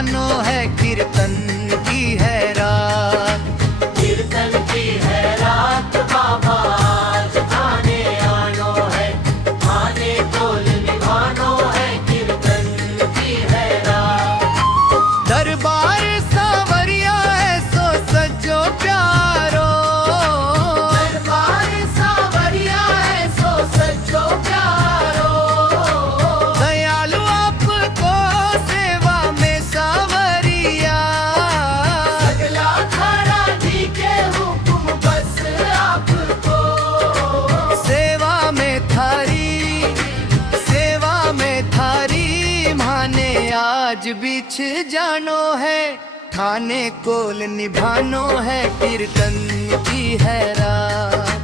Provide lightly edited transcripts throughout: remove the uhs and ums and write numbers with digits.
निभानो है, कीर्तन की है रात। कीर्तन की है रात बाबा, आज थाने आनो है, थाने कोल निभानो है, कीर्तन की है रात। दरबार सावरिया है सो सजो प्यारो, दरबार सावरिया है सो सजो प्यारो। दयालु आपको सेवा में सावरिया, सगला खड़ा जी के हुक्म बस आपको। सेवा में थारी माने आज बिछ जानो है, थाने कोल निभानो है, कीर्तन की है रात।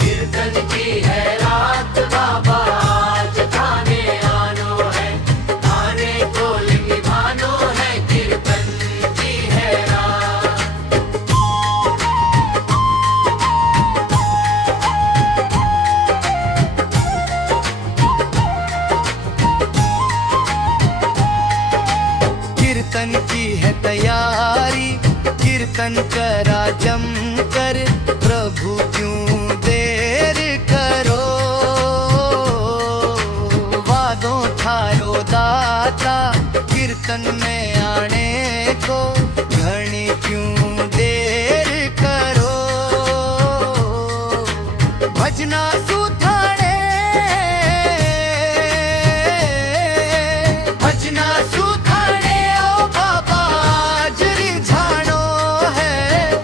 कीर्तन की है रात बाबा, आज थाने आनो है, थाने कोल निभानो है, कीर्तन की है रात। कीर्तन की है तैयारी, कीर्तन करा जम कर, प्रभु क्यों देर करो। वादों थारो दाता, कीर्तन में आने को, घणी क्यों देर करो। भजना सुथाने, भजना सुथाने ओ बाबा जरी झानो है,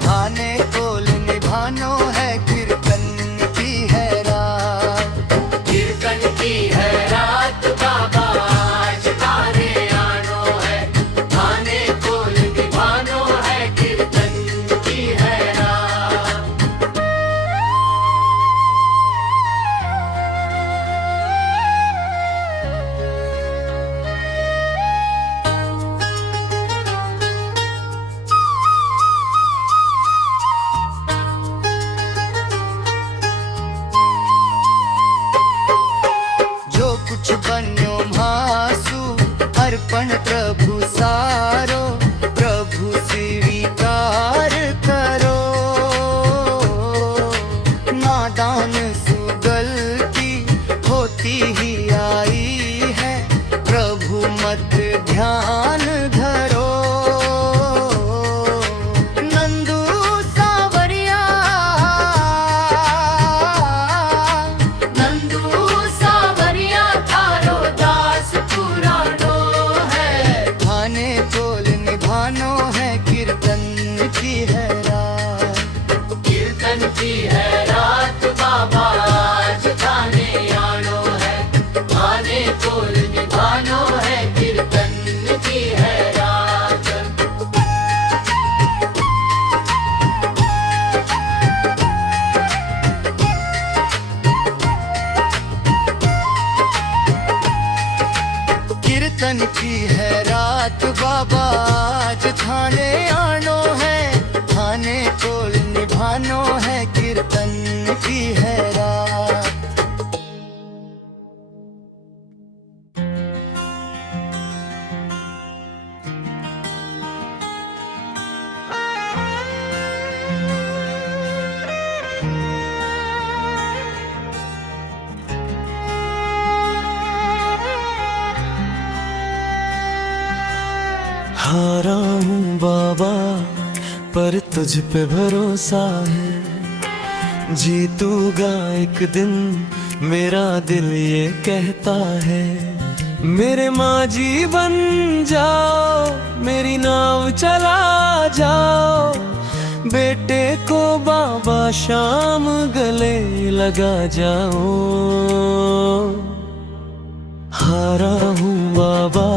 थाने कोल निभानो है, कीर्तन की है रात। कीर्तन की है रात बाबा, आज थाने आनो है, थाने कोल निभानो है, कीर्तन की है रात। जो कुछ बन्यो मासु, अर्पण प्रभु सारो, प्रभु स्वीकार करो। नादान सुगलती होती ही आई है, प्रभु मत ध्यान धरो। नंदू सावरिया, नंदू सावरिया थारो दास पुरानो है, थाने कोल निभानो है, कीर्तन की है रात। कीर्तन की है रात बाबा, आज थाने आनो है, थाने कोल निभानो है, कीर्तन की है रात। कीर्तन की है रात बाबा, आज थाने आनो है, थाने कोल निभानो है, कीर्तन की है रात। हारा हूँ बाबा पर तुझ पे भरोसा है, जीतूंगा एक दिन मेरा दिल ये कहता है। मेरे माजी बन जाओ, मेरी नाव चला जाओ, बेटे को बाबा शाम गले लगा जाओ। हारा हूँ बाबा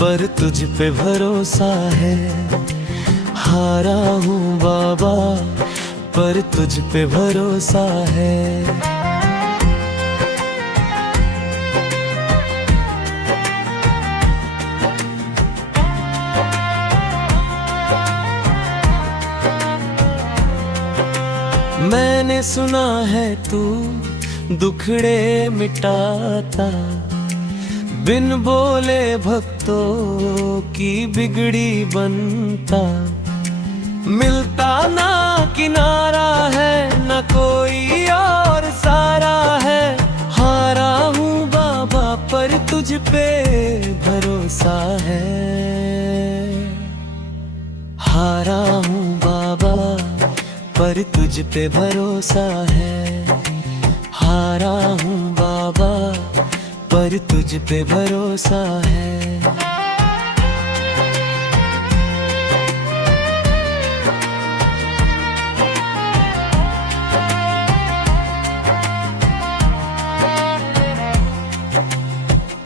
पर तुझ पे भरोसा है, हारा हूँ बाबा पर तुझ पे भरोसा है। मैंने सुना है तू दुखड़े मिटाता, बिन बोले भक्तों की बिगड़ी बनता, मिलता ना किनारा है न कोई और सारा है। हारा हूँ बाबा पर तुझ पे भरोसा है, हारा हूँ बाबा पर तुझ पे भरोसा है, हारा हूँ बाबा पर तुझ पे भरोसा है।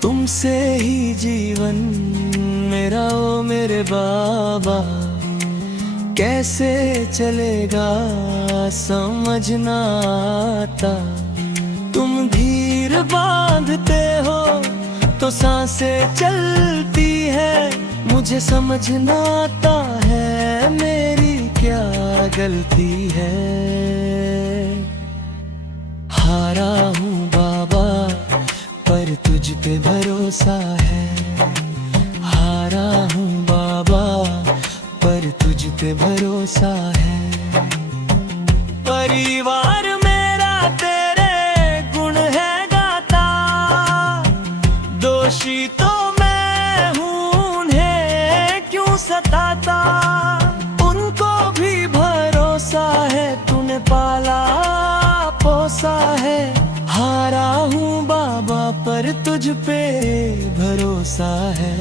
तुमसे ही जीवन मेरा ओ मेरे बाबा, कैसे चलेगा समझ ना आता। तुम धीर बांधते हो तो सांसें चलती है, मुझे समझ ना आता है मेरी क्या गलती है। हारा हूँ बाबा पर तुझ पे भरोसा है, हारा हूँ बाबा पर तुझ पे भरोसा है। परिवार मेरा तेरे गुण है गाता, दोषी तो मैं हूँ उन्हें क्यों सताता। उनको भी भरोसा है तूने पाला पोसा है, हारा हूँ बाबा पर तुझ पे भरोसा है,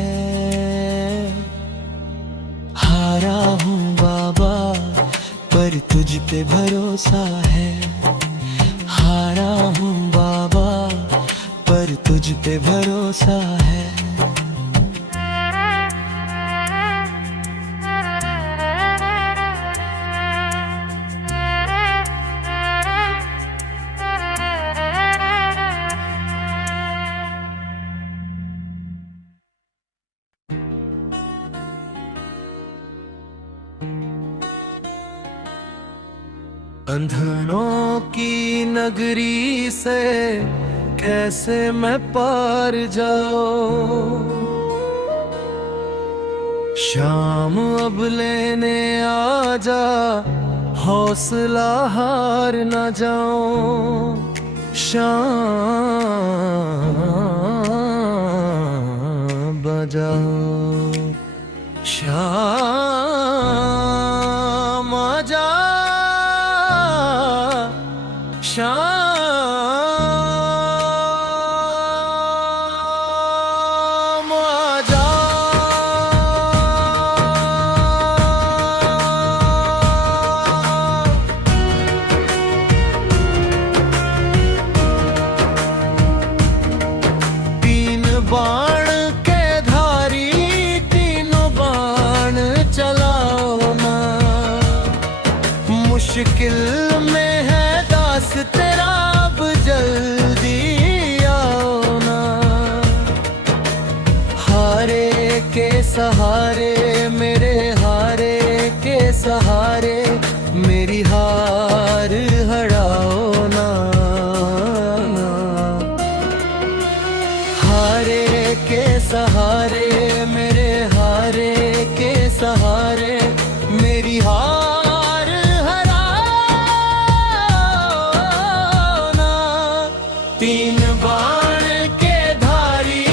हारा हूँ बाबा पर तुझ पे भरोसा है, हारा हूँ बाबा पर तुझ पे भरोसा है। अंधनों की नगरी से कैसे मैं पार जाऊं, शाम अब लेने आ जा हौसला हार न जाऊं। शाम बजाओ शाम आजा, शाम आजा। तीन बाण के धारी तीनों बाण चलाओ ना, मुश्किल में है दास तेरा अब जल्दी आओ ना। हारे के सहारे मेरे हारे के सहारे मेरी हार हराओ ना। हारे के सहारे मेरे हारे के सहारे मेरी हार हराओ ना। तीन बाण के धारी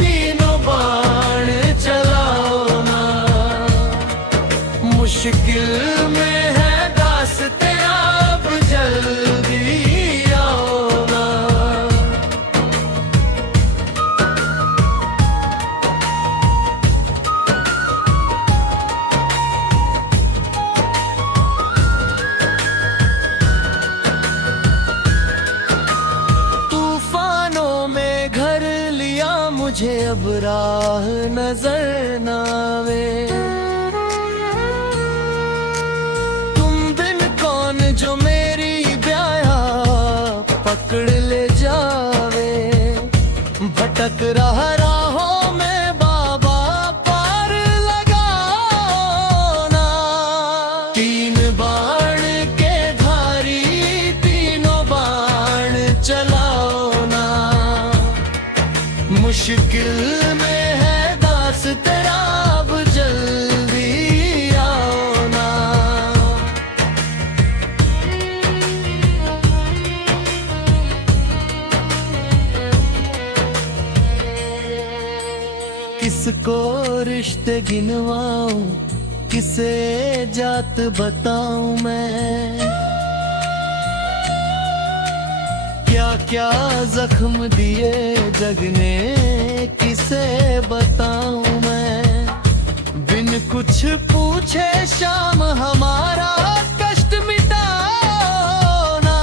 तीनों बाण चलाओ ना, मुश्किल में है दास तेरा अब जल्दी आओ ना। तूफानों में घर लिया मुझे अब राह नजर न आवे। तुम बिन कौन जो मेरी ब्याया पकड़ ले जावे। भटक रहा राहों में बाबा पार लगाओ ना। तीन बाण के धारी तीनों बाण चलाओ ना, मुश्किल रिश्ते गिनवाऊं, किसे जात बताऊं मैं। क्या क्या जख्म दिए जग ने, किसे बताऊं मैं। बिन कुछ पूछे शाम हमारा कष्ट मिटाओ ना।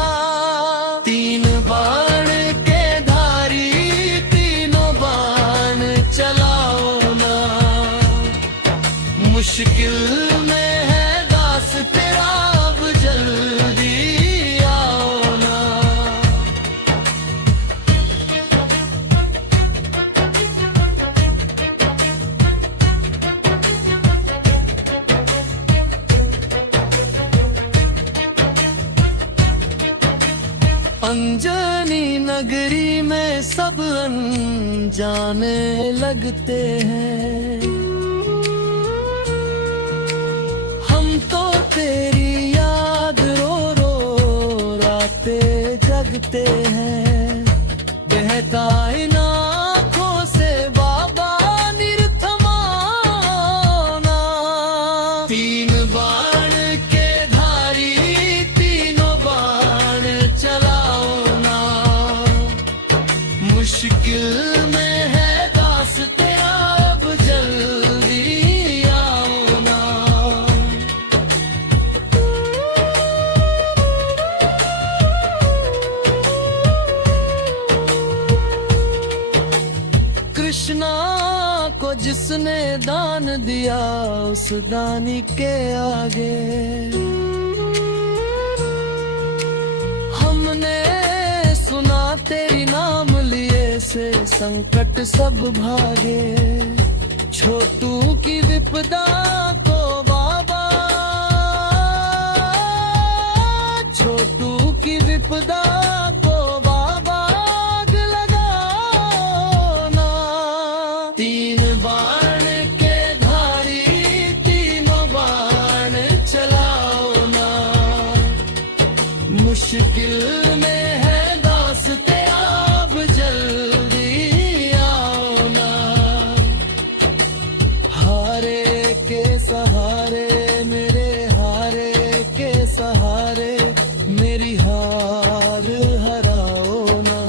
तीन बाण के धारी तीनों बाण चलाओ ना। मुश्किल में है दास तेरा, अब जल्दी आओ ना। अंजनी नगरी में सब अनजाने लगते हैं। हम तो तेरी याद रो रो राते जगते हैं। बहता इन आँखों से बाबा निरथमा ना। तीन बाण के धारी तीनों बाण चलाओ ना। मुश्किल में है दास तेरा, अब जल्दी आओ ना। कृष्णा को जिसने दान दिया, उस दानी के आगे हमने सुना तेरी नाम लिए से संकट सब भागे। छोटू की विपदा को बाबा, छोटू की विपदा को बाबा आग लगाओ ना। तीन बाण के धारी तीनों बाण चलाओ ना। मुश्किल में है दास तेरा, अब जल्दी आओ ना। हारे के सहारे मेरे, हारे के सहारे मेरी हार हराओ ना।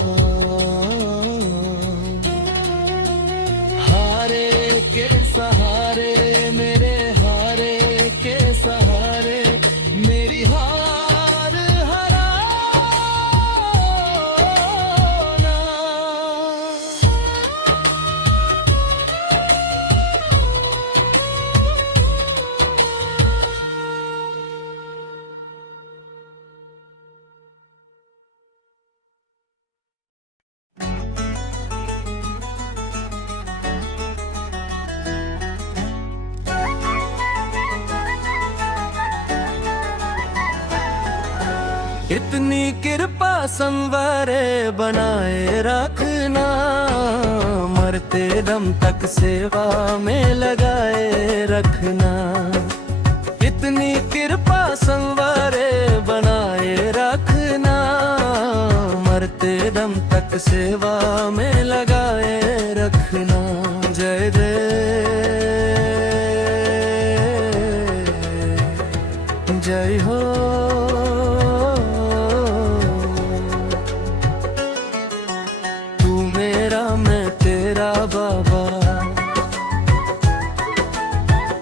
हारे के सहारे मेरे, हारे के सहारे मेरी हार हराओ ना। इतनी कृपा संवारे बनाए रखना, मरते दम तक सेवा में लगाए रखना। इतनी कृपा संवारे बनाए रखना, मरते दम तक सेवा में लगाए रखना। जय जय हो। बाबा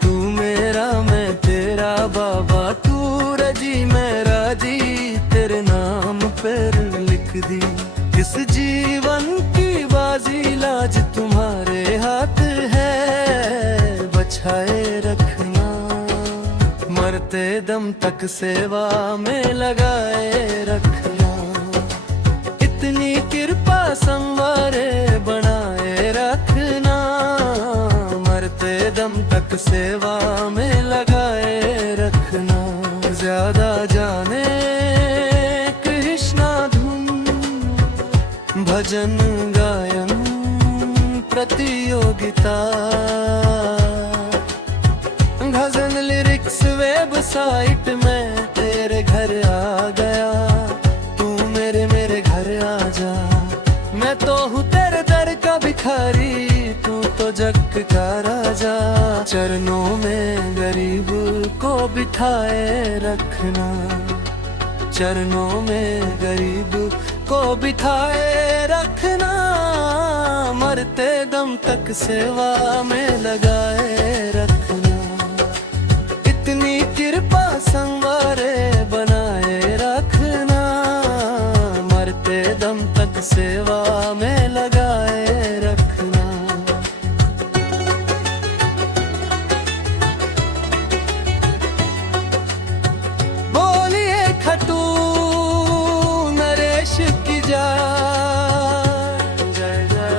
तू मेरा, मैं तेरा बाबा। तू रजी मैं राजी, तेरे नाम पर लिख दी। इस जीवन की बाजी लाज तुम्हारे हाथ है, बचाए रखना। मरते दम तक सेवा में लगाए रखना। इतनी कृपा संवारे बनाए रखना, मरते दम तक सेवा में लगाए रखना। ज्यादा जाने कृष्णा धुन, भजन गायन प्रतियोगिता। भजन लिरिक्स वेबसाइट में तेरे घर आ गया। तू मेरे घर आ जा। मैं तो हूँ तेरे दर का भिखारी, तू तो जग का राजा। चरणों में गरीब को बिठाए रखना, चरणों में गरीब को बिठाए रखना, मरते दम तक सेवा में लगाए रखना। इतनी कृपा संवारे बनाए रखना, मरते दम तक सेवा में लगाए रखना। बोलिए खटू नरेश की जय जय जय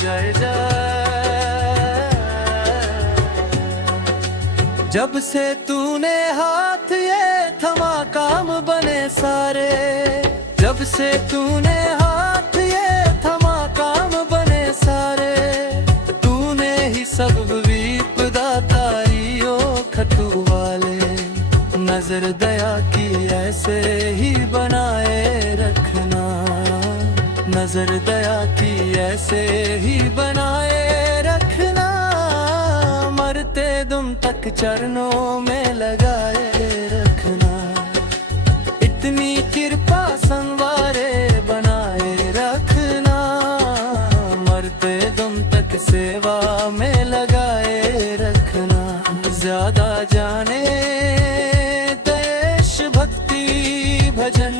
जय जय। जब से तूने हाथ ये थमा काम बने सारे, जब से तूने हाथ ये थमा काम बने सारे, तूने ही सब विपदा तारी ओ खटू वाले। नजर दया की ऐसे ही बनाए रखना, नजर दया की ऐसे ही बनाए रखना, मरते दम तक चरणों में लगाए रखना। इतनी कृपा संवारे बनाए रखना, मरते दम तक सेवा में लगाए रखना। ज्यादा जाने देश भक्ति भजन,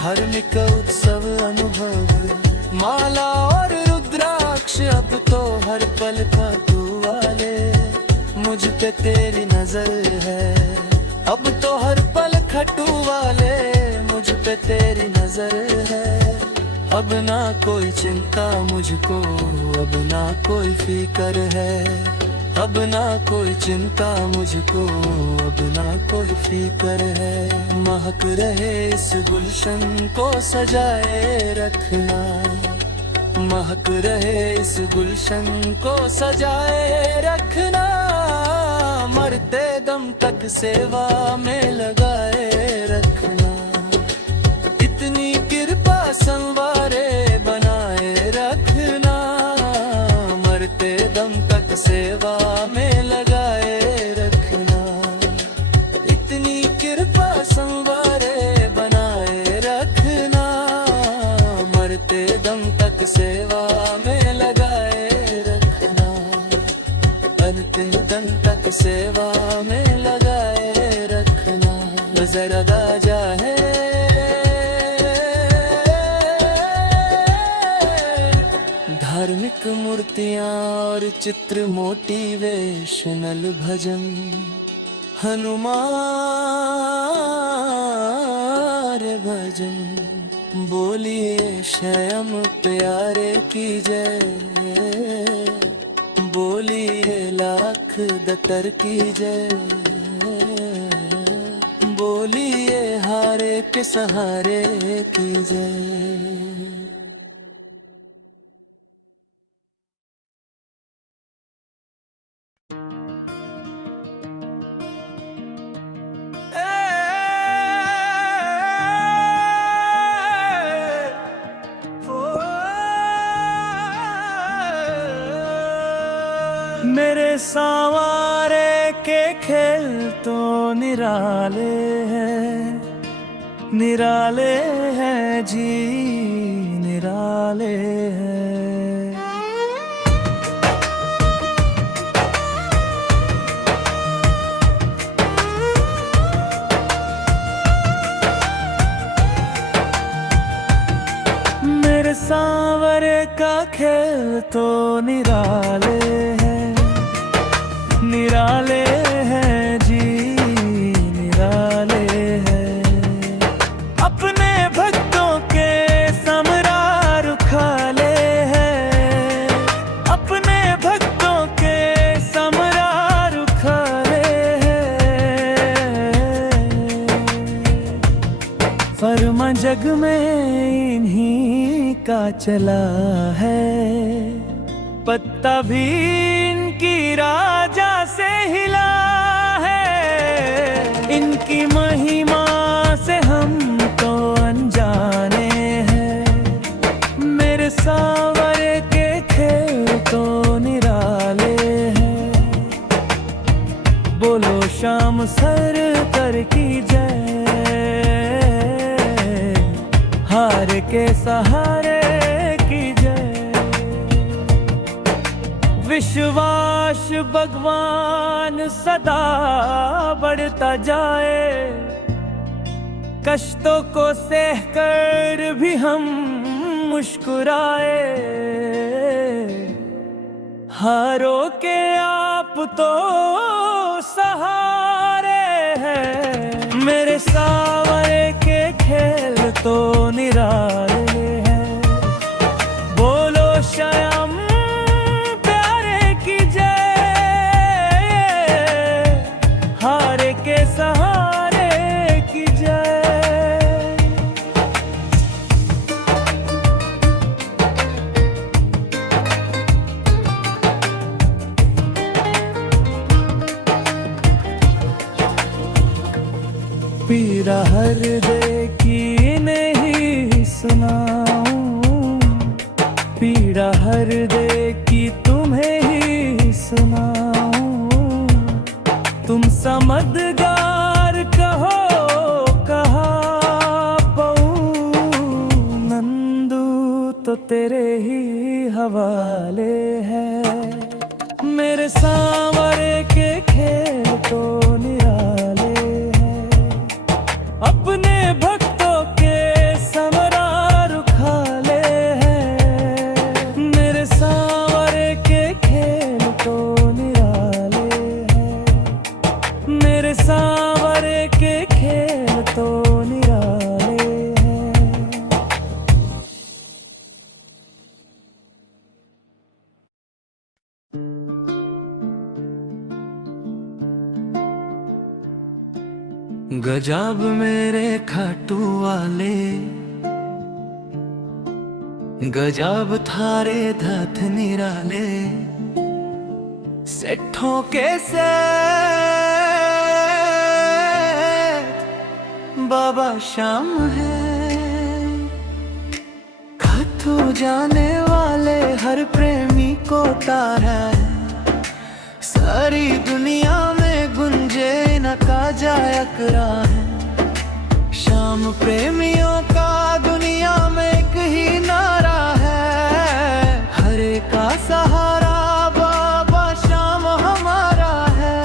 धार्मिक उत्सव अनुभव, माला और रुद्राक्ष अब तो हर पल खाटू वाले। मुझ पे तेरी नजर है, अब तो हर पल खटू वाले, मुझ पे तेरी नजर है। अब ना कोई चिंता मुझको, अब ना कोई फिकर है, अब ना कोई चिंता मुझको, अब ना कोई फिकर है। महक रहे इस गुलशन को सजाए रखना, महक रहे इस गुलशन को सजाए रखना, मरते दम तक सेवा में लगाए रखना। इतनी कृपा संवारे बनाए रखना, मरते दम तक सेवा में लगाए रखना। इतनी कृपा संवारे बनाए रखना, मरते दम तक सेवा में लगाए रखना, मरते दम तक सेवा में लगाए रखना। जरा राजा है धार्मिक मूर्तियां और चित्र, मोटिवेशनल भजन, हनुमान भजन। बोलिए श्याम प्यारे की जय, बोलिए लाख दतर की जय, बोलिए हारे के सहारे की जय। मेरे सांवारे के खेल तो निराले हैं, निराले हैं जी, निराले हैं। मेरे सांवरे का खेल तो निराले हैं, निराले हैं जी, निराले हैं। अपने भक्तों के समरार खाले हैं, अपने भक्तों के समरार खाले हैं। फरमा जग में इन्हीं का चला है, पत्ता भी इनकी राजा से हिला है। इनकी महिमा से हम तो अनजाने हैं, मेरे सांवरे के खेल तो निराले हैं। बोलो शाम सर कर की जय, हार के सहारे की जय। विश्वास भगवान सदा बढ़ता जाए, कष्टों को सह कर भी हम मुस्कुराए। हारों के आप तो सहारे हैं, मेरे सांवरे के खेल तो निराले हैं। बोलो श्याम प्यारे की जय, हारे के सहारे की जय। पीड़ा हृदय की नहीं सुनाऊं, पीड़ा हृदय की तुम्हें ही सुनाऊं। तुम समझदार कहो कहा पाऊं, नंदू तो तेरे ही हवाले है। मेरे सांवरे के खेल तो निराले हैं, अपने भक्तों के समरा रुखाले हैं। मेरे सांवरे के खेल तो निराले हैं, मेरे सांवरे के खेल तो निराले हैं। गजब मेरे खाटू वाले, गजब थारे धत निराले। सेठों के सेठ बाबा श्याम है, खाटू जाने वाले हर प्रेमी को तारा है। सारी दुनिया में गुंजे इनका जायकरा है, श्याम प्रेमियों का दुनिया में एक ही नारा है। हरे का सहारा बाबा श्याम हमारा है।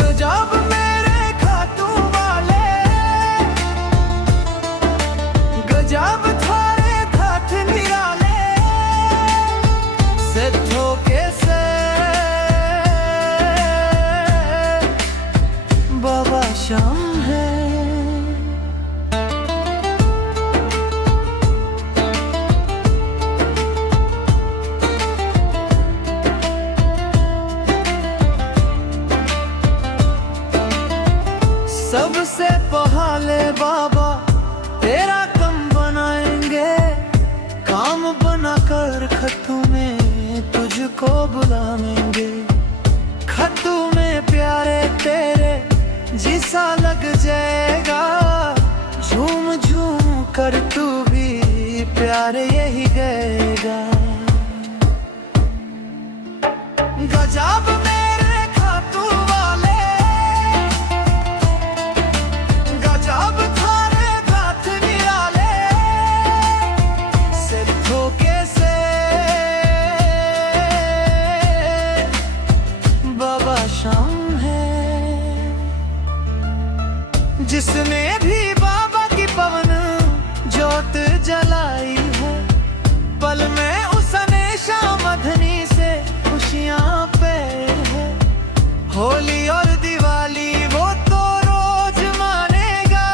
गजब मेरे खाटू वाले, गजब थारे घाट निराले। सेठों के सेठ बाबा श्याम है। सबसे पहले बाबा तेरा कम बनाएंगे, काम बनाकर खट्टू में तुझको बुलाएंगे। खट्टू में प्यारे तेरे जिसा लग जाएगा, झूम झूम कर तू भी प्यारे यही गाएगा। गजब मेरे खाटू वाले, गजब थारे घाट निराले। सेठों के सेठ बाबा श्याम है। जिसने भी बाबा की पवन ज्योत जलाई है, पल में उसने शामधनी से खुशियां पे है। होली और दिवाली वो तो रोज मानेगा,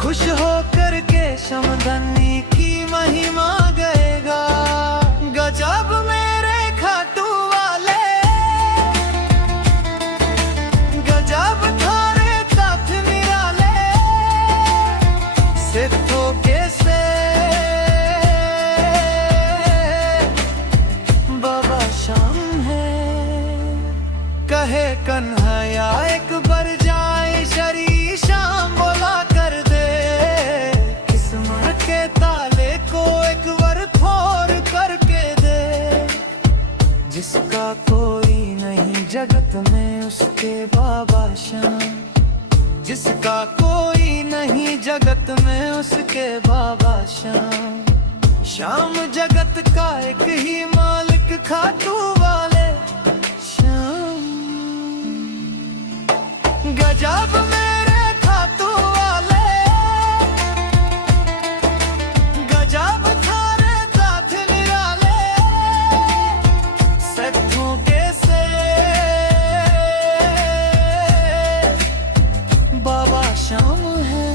खुश होकर के शमधनी की महिमा गाएगा। गजब मेरे खाटू वाले, गजब थारे तथ निराले। सेठों के सेठ बाबा श्याम है। कहे कन्हैया एक बार जाए शरी श्याम बोला कर दे, श्याम, जिसका कोई नहीं जगत में उसके बाबा श्याम। श्याम जगत का एक ही मालिक खाटू वाले श्याम। गजब मेरे खाटू वाले, गजब थारे दाथ निराले, सत्थों के से बाबा श्याम है।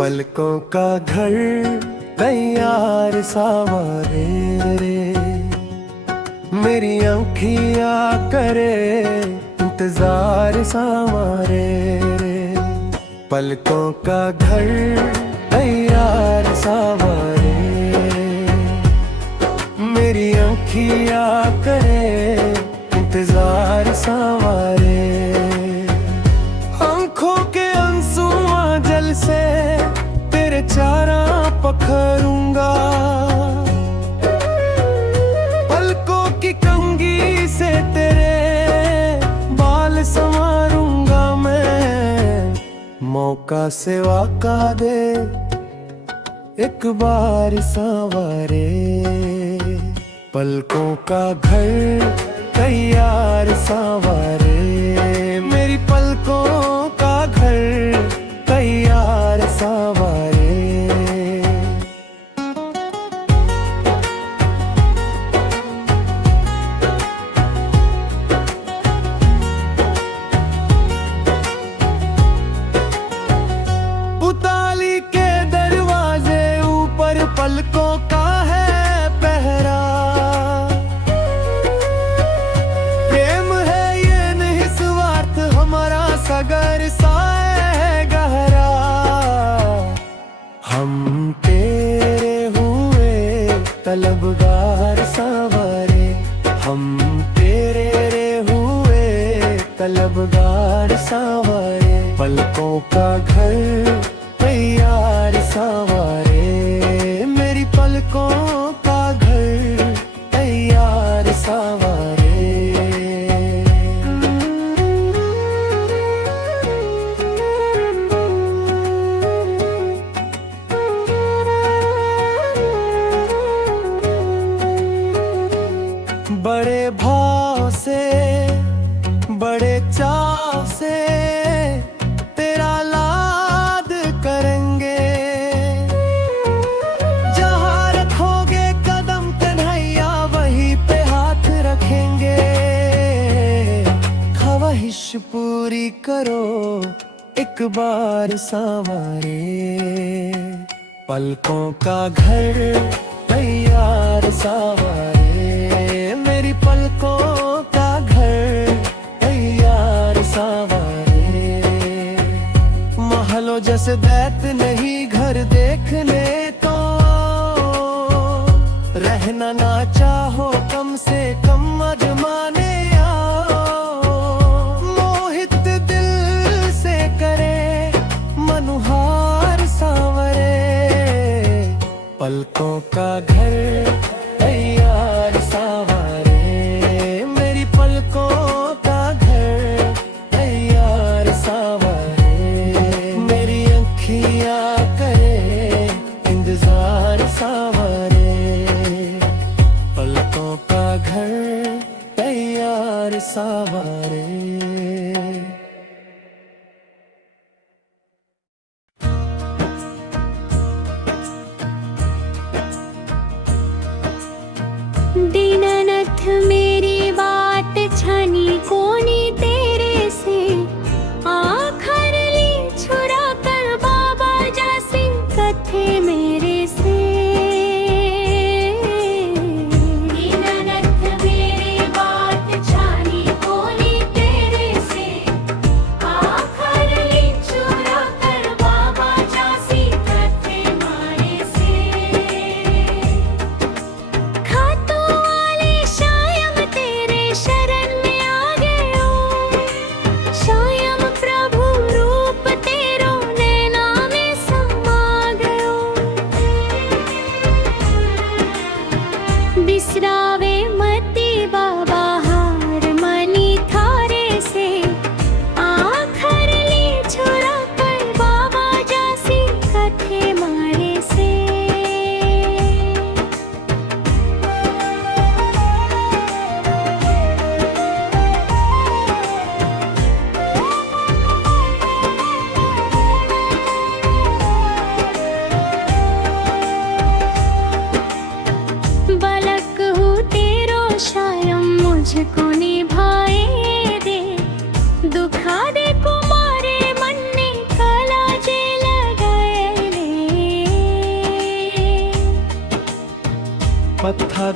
पलकों का घर तैयार सावरे रे, मेरी आँखियाँ करे इंतजार सावरे रे। पलकों का घर तैयार सावरे, मेरी आँखियाँ करे इंतजार सावरे। आँखों के आंसुओं जल से तेरे चारा पखरूंगा, पलकों की कंघी से तेरे बाल संवारूंगा मैं। मौका से वाका दे एक बार संवारे, पलकों का घर तैयार संवारे, मेरी पलकों का घर तैयार संवारे। पुताली के दरवाजे ऊपर पलकों का है पहरा, प्रेम है ये निस्वार्थ हमारा सगर सा है गहरा। हम तेरे हुए तलबगार सावरे, हम तेरे हुए तलबगार सावरे। पलकों का घर तैयार सावरे, मेरी पलकों का घर तैयार सावरे। बड़े भाव से बड़े चाव से तेरा लाद करेंगे, जहाँ रखोगे कदम कन्हैया वहीं पे हाथ रखेंगे। ख्वाहिश पूरी करो एक बार संवारे, पलकों का घर तैयार संवारे, मेरी पलकों का घर तैयार संवारे। महलों जैसे दैत नहीं घर देखने तो, रहना ना चाहो कम से कम अजमाने आओ। मोहित दिल से करे मनुहार सांवरे, पलकों का घर तैयार सांवरे, मेरी पलकों का घर तैयार सांवरे। मेरी आँखियाँ करे इंतजार सांवरे, पलकों का घर तैयार सांवरे। दीनानाथ मेरी बात छानी कोनी तेरे से, आखर ली छुरा कर बाबा जा सिंह कथे मेरे से। दीनानाथ मेरी बात छानी कोनी तेरे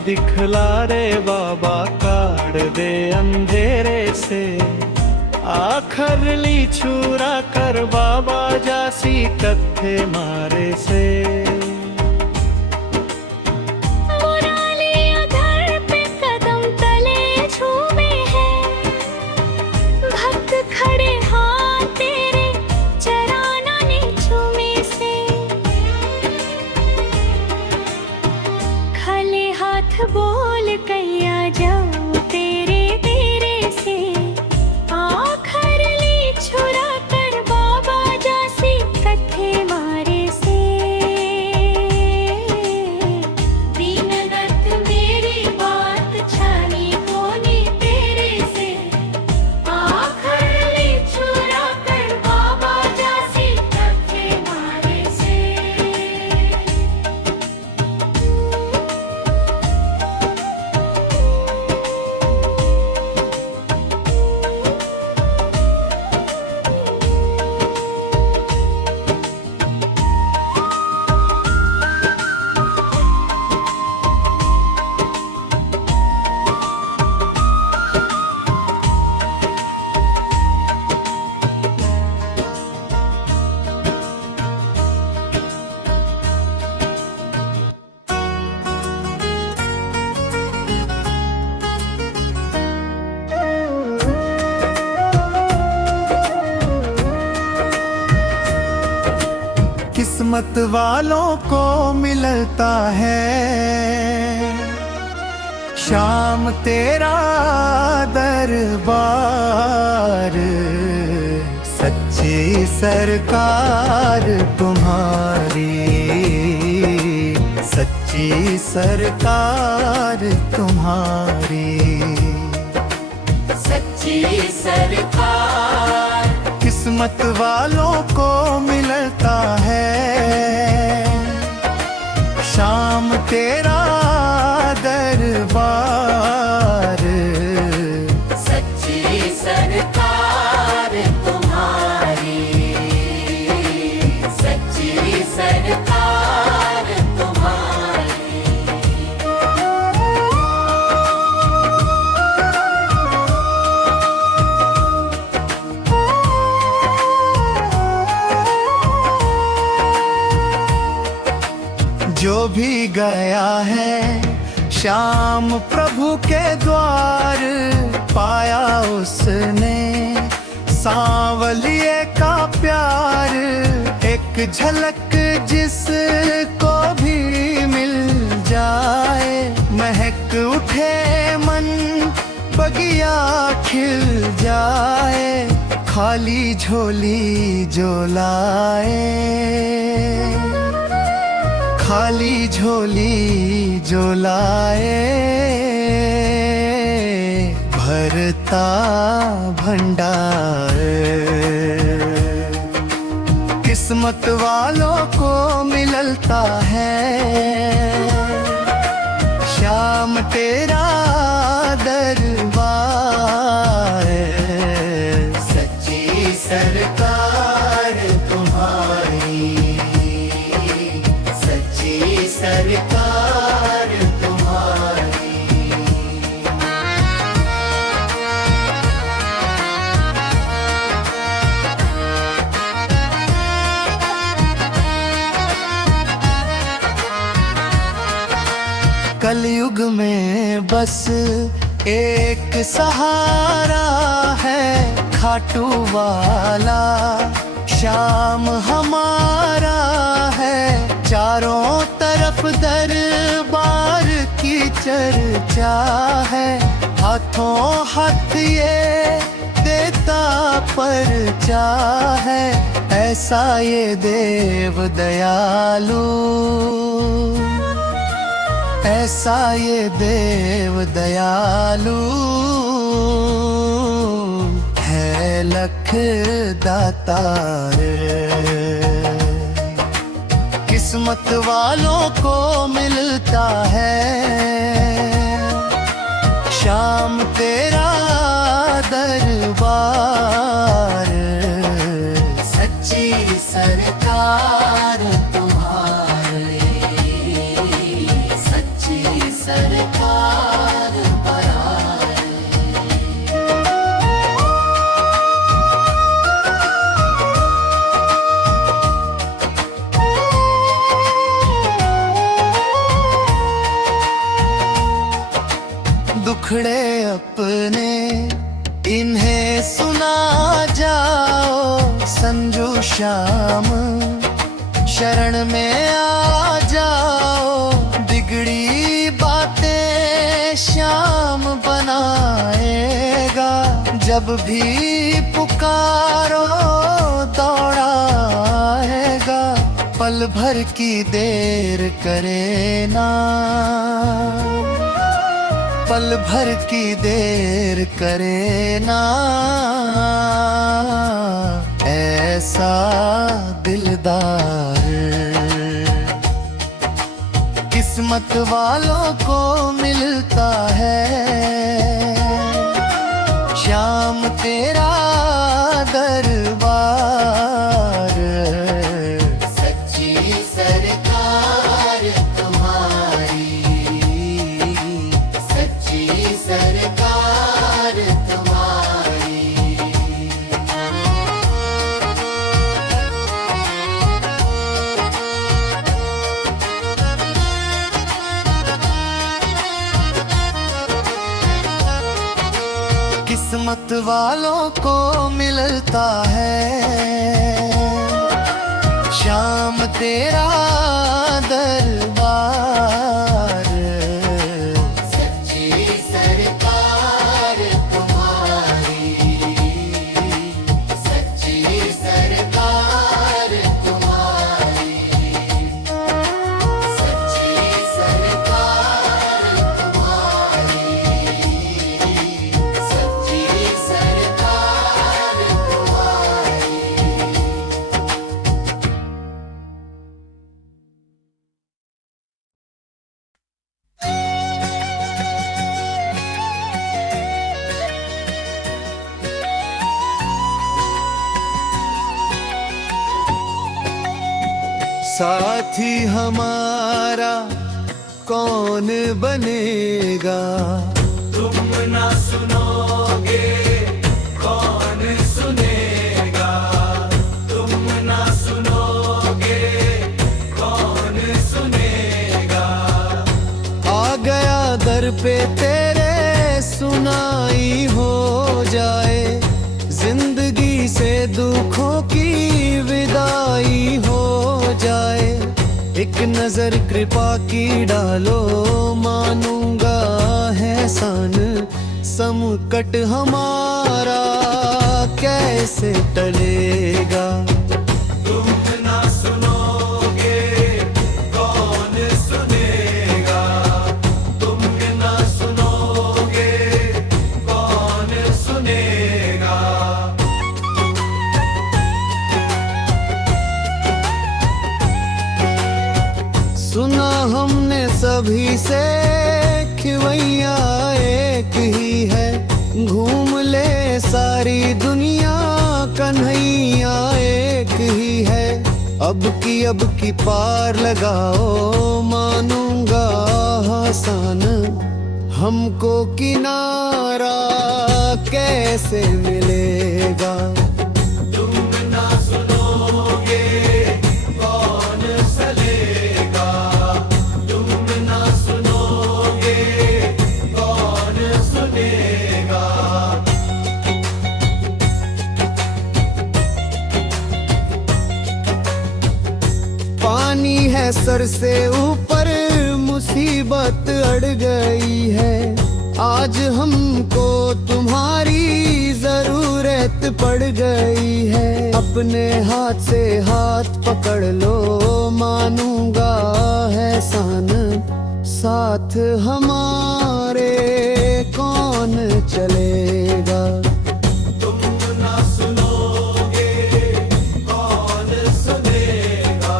दिखला रे बाबा काढ़ दे अंधेरे से आखर ली छुरा कर बाबा जासी कत्थे मारे से बोल कैया जाऊं तेरे तेरे से आखर ली छुरा कर बाबा जासी कत्थे मारे से दीननाथ मेरी बात छानी होनी तेरे से आखर ली छुरा कर बाबा जासी कत्थे मारे से। किस्मत वालों को मिलता है शाम तेरा दरबार सच्ची सरकार तुम्हारी सच्ची सरकार तुम्हारी सच्ची सरकार किस्मत वालों को मिलता है शाम तेरा दरबार सच्ची सरकार तुम्हारी सच्ची सरकार तुम्हारी। जो भी गया है श्याम प्रभु के द्वार पाया उसने सांवलिए का प्यार एक झलक जिसको भी मिल जाए महक उठे मन बगिया खिल जाए खाली झोली जो लाए खाली झोली जो लाए भरता भंडार किस्मत वालों को मिलता है शाम तेरा दरबार सच्ची सरकार तुम्हारी सच्ची सरकार तुम्हारी। कलयुग में बस एक सहारा है खाटू वाला शाम हमारा है चारों तरफ दरबार की चर्चा है हाथों हाथ ये देता परचा है ऐसा ये देव दयालु ऐसा ये देव दयालु है लख दातार किस्मत वालों को मिलता है शाम तेरा दरबार सच्ची सरकार तुम्हारी सच्ची सरकार। संजू श्याम शरण में आ जाओ, बिगड़ी बातें श्याम बनाएगा। जब भी पुकारो दौड़ाएगा, पल भर की देर करे ना, पल भर की देर करे ना। ऐसा दिलदार किस्मत वालों को मिलता है। श्याम तेरा दरबार, सच्ची सरकार तुम्हारी, सच्ची सरकार तुम्हारी। किस्मत वालों को मिलता है। श्याम तेरा दरबार, सच्ची सरकार तुम्हारी, सच्ची सरकार तुम्हारी, सच्ची सरकार तुम्हारी, सच्ची सरकार तुम्हारी। साथी हमारा कौन बनेगा? तुम ना सुनोगे कौन सुनेगा? तुम ना सुनोगे कौन सुनेगा? आ गया दर पे तेरे सुनाई हो जाए, जिंदगी से दुखों की विदाई हो जाए। एक नजर कृपा की डालो, मानूंगा एहसान। संकट हमारा कैसे टलेगा? तुम ना सुनोगे कौन सुनेगा? तुम ना सुनोगे कौन सुनेगा? सुना हमने सभी से खिवैया एक ही है, घूम ले सारी दुनिया कन्हैया एक ही है। अब की पार लगाओ, मानूंगा आसान। हमको किनारा कैसे मिलेगा? तुम ना सुनोगे कौन सलेगा? तुम ना सुनोगे कौन सुनेगा? पानी है सर से ऊपर, मुसीबत अड़ गई है। आज हमको तुम्हारी जरूरत पड़ गई है। अपने हाथ से हाथ पकड़ लो, मानूंगा एहसान। साथ हमारे कौन चलेगा? तुम ना सुनोगे कौन सुनेगा?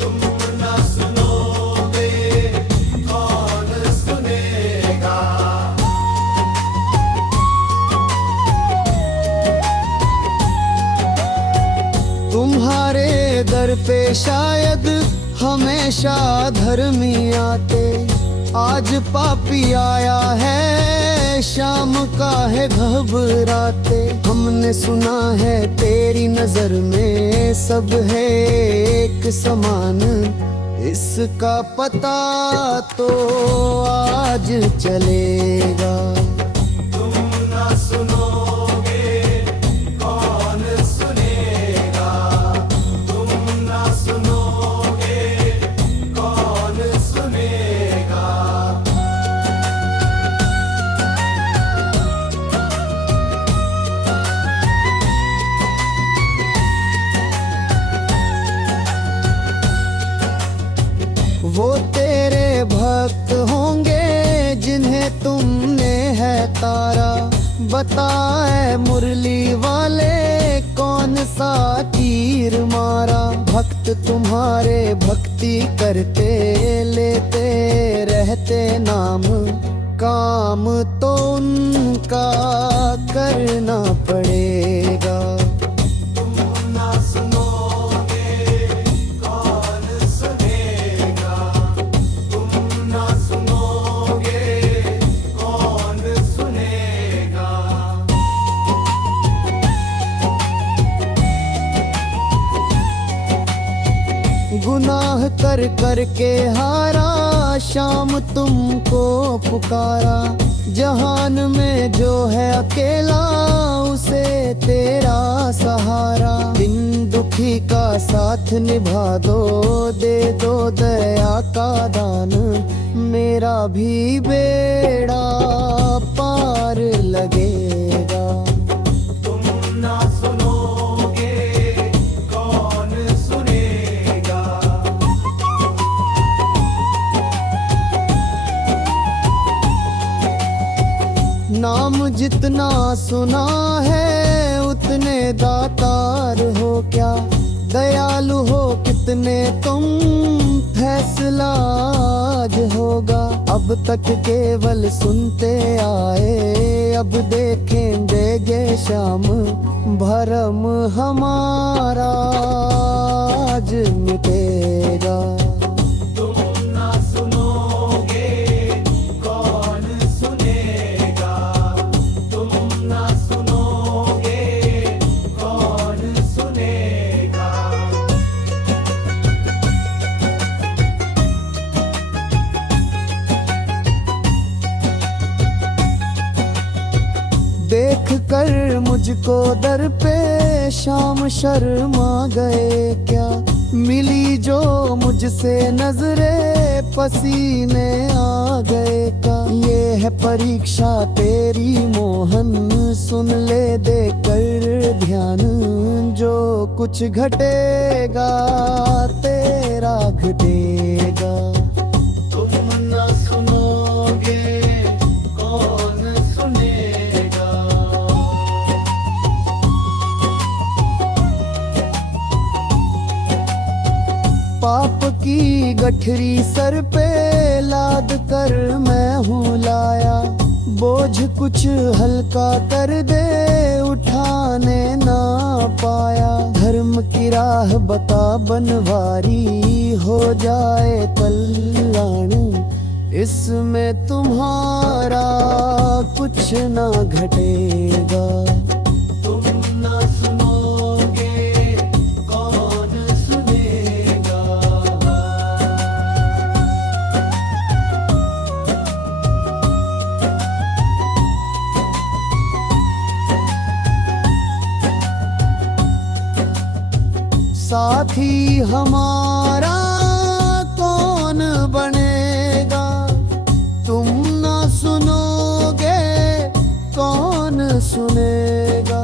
तुम ना सुनोगे कौन सुनेगा? तुम्हारे दर पे शायद हमेशा धर्मी आते, आज पापी आया है श्याम का है घबराते। हमने सुना है तेरी नजर में सब है एक समान, इसका पता तो आज चलेगा। तुम ना सुनोगे कौन सुनेगा? सा तीर मारा। भक्त तुम्हारे भक्ति करते लेते रहते नाम, काम तो उनका करना पड़ेगा। तुम ना सुनोगे कौन सुनेगा, तुम ना सुनोगे कौन सुनेगा। गुनाह कर कर के हारा, शाम तुमको पुकारा। जहान में जो है अकेला, उसे तेरा सहारा। दिन दुखी का साथ निभा दो, दे दो दया का दान। मेरा भी बेड़ा पार लगेगा। तुम ना सुनोगे कौन सुनेगा। नाम जितना सुना है उतने दातार हो क्या। दयालु हो कितने तुम, फैसला आज होगा। अब तक केवल सुनते आए, अब देखेंगे शाम। भरम हमारा आज मिटेगा। तुम ना सुनोगे कौन सुनेगा, तुम ना सुनोगे कौन सुनेगा। देख कर मुझको दर पे शाम शर्मा गए क्या। मिली जो मुझसे नजरे, पसीने आ गए का। ये है परीक्षा तेरी मोहन, सुन ले दे कर ध्यान। जो कुछ घटेगा तेरा घटेगा। तुम ना सुनोगे कौन सुनेगा। पाप की गठरी सर पे लाद कर मैं हूँ लाया। बोझ कुछ हल्का कर दे, उठाने ना पाया। धर्म की राह बता बनवारी, हो जाए कल्याण। इसमें तुम्हारा कुछ ना घटेगा। तुम ना सुनोगे कौन सुनेगा। साथी हमारा कौन बनेगा। तुम ना सुनोगे कौन सुनेगा।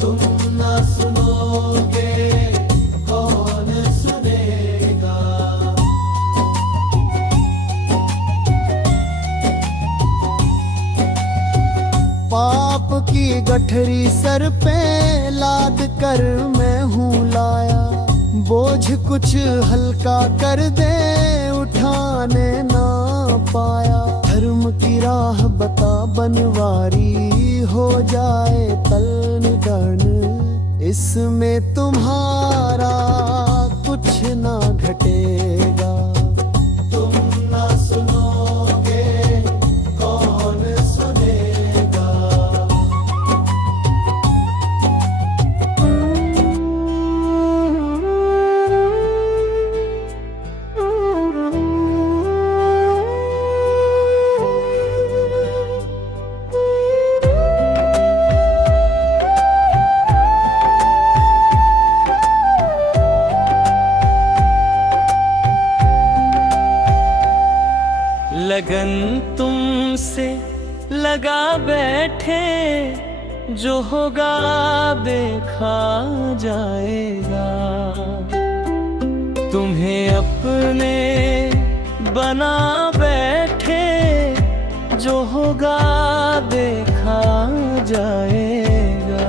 तुम ना सुनोगे कौन सुनेगा। पाप की गठरी सर पे लाद कर मैं हूँ लाया। बोझ कुछ हल्का कर दे, उठाने ना पाया। धर्म की राह बता बनवारी, हो जाए तल निगण। इसमें तुम्हारा कुछ ना घटेगा। तुम ना सुनोगे कौन सुनेगा। लगन तुमसे लगा बैठे, जो होगा देखा जाएगा। तुम्हें अपने बना बैठे, जो होगा देखा जाएगा।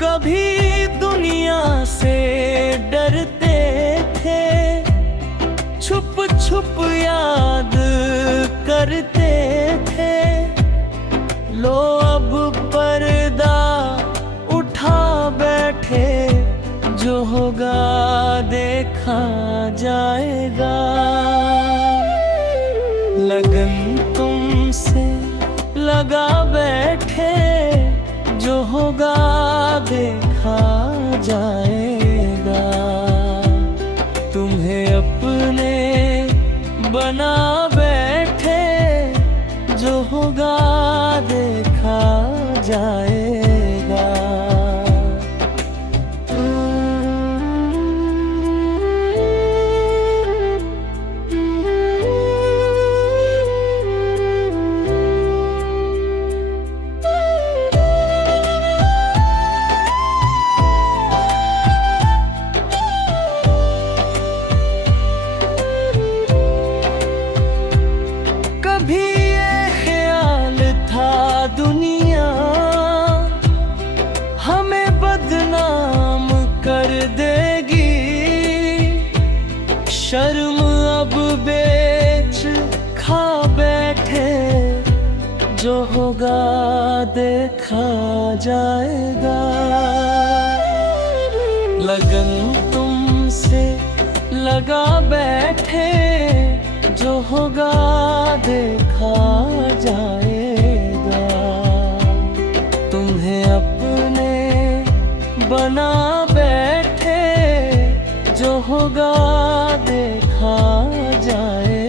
कभी दुनिया से डरते थे, छुप छुप याद करते थे, लो अब पर्दा उठा बैठे, जो होगा देखा जाएगा। लगन तुमसे लगा बैठे, जो होगा देखा जाएगा। तुम्हें अपने बना बैठे, जो होगा देखा जाएगा। कभी ये ख्याल था दुनिया हमें बदनाम कर देगी, शर्म अब बेच खा बैठे, जो होगा देखा जाएगा। लगन तुमसे लगा बैठे, जो होगा देखा जाएगा। तुम्हें अपने बना बैठे, जो होगा देखा जाएगा।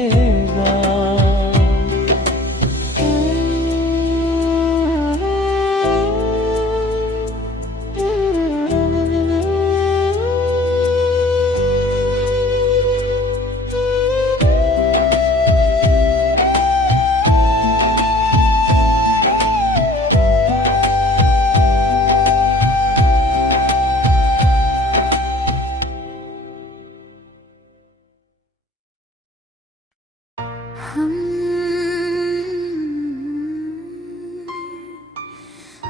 हम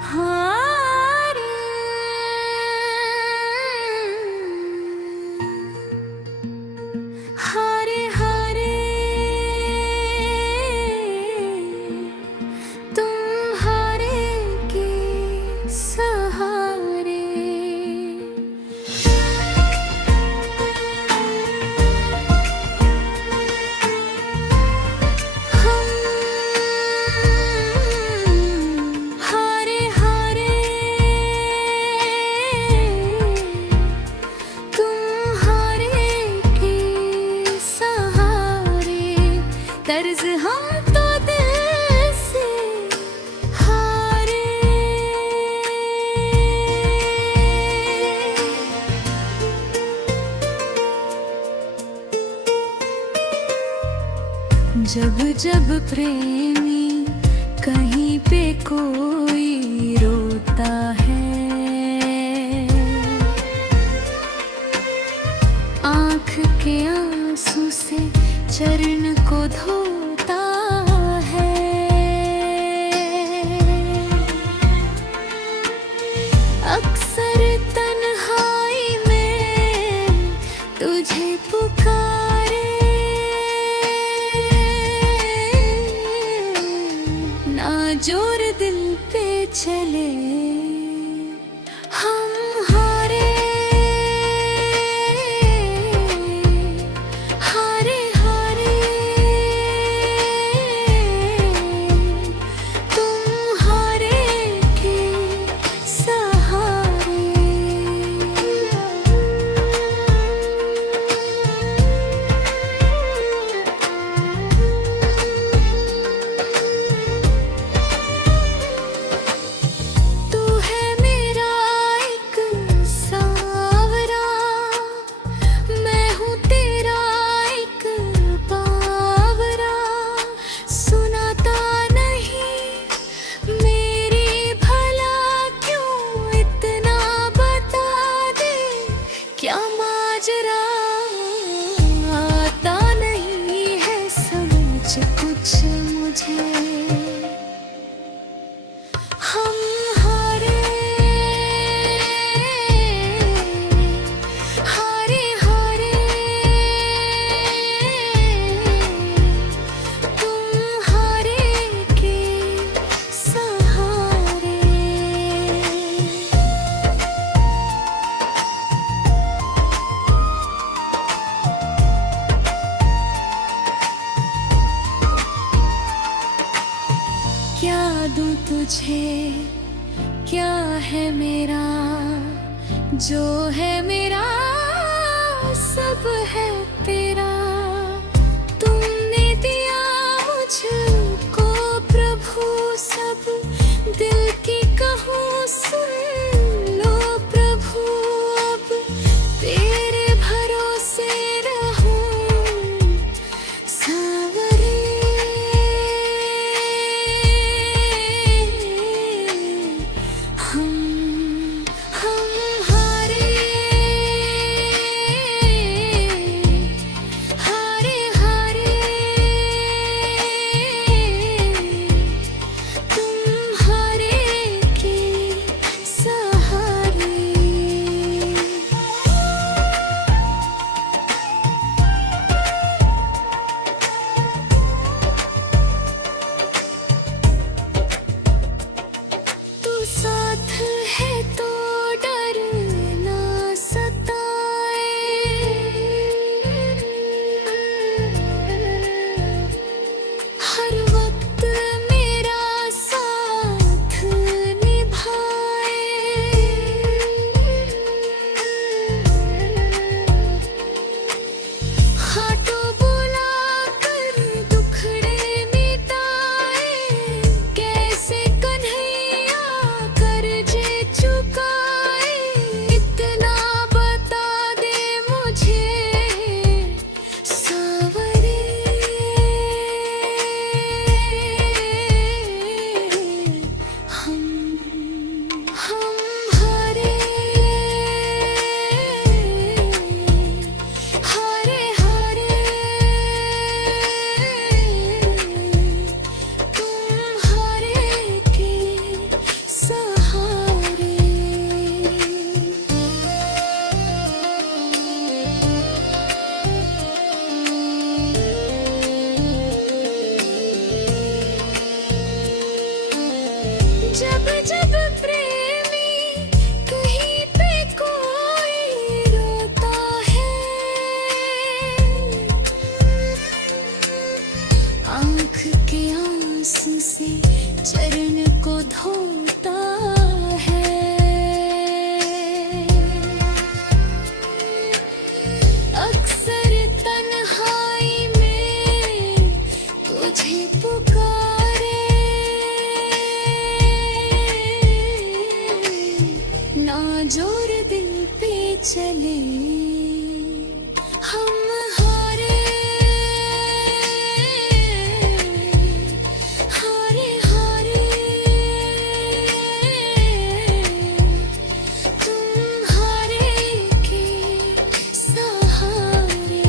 हारे हारे हारे, तुम हारे के सहारे। हारे हारे, तुम हारे के सहारे। कर्ज हम तो दिल से हारे। जब जब प्रेमी कहीं पे कोई रोता है, आँख के आंसू से चरण को धोता है। अक्सर तन्हाई में तुझे पुकारे, ना जोर दिल पे चले, हम हारे हारे हारे, तुम हारे के सहारे। हम हारे हारे हारे तुम हारे के सहारे। क्या दूं तुझे, क्या है मेरा, जो है मेरा सब है तेरा। तुमने दिया मुझको प्रभु सब, दिल की कहूँ सुन लो प्रभु अब। तेरे भरोसे रहूं सावरे। हम हारे हारे हारे तुम हारे के सहारे। तू साथ है तो डर ना सताए। हर वक्त मेरा साथ निभाए। हाथों बुला कर दुखड़े मिटाए। कैसे कन्हैया कर्जे चुकाए। इतना बता दे मुझे सावरे। हम हारे हारे हारे तुम हारे के सहारे। जब जब प्रेमी कहीं पे कोई रोता है। आँख के आंसू से चरण को धोता है। अक्सर तन्हाई में तुझे पुकारे। ना जोर दिल पे चले। हम हारे हारे हारे तुम हारे के सहारे।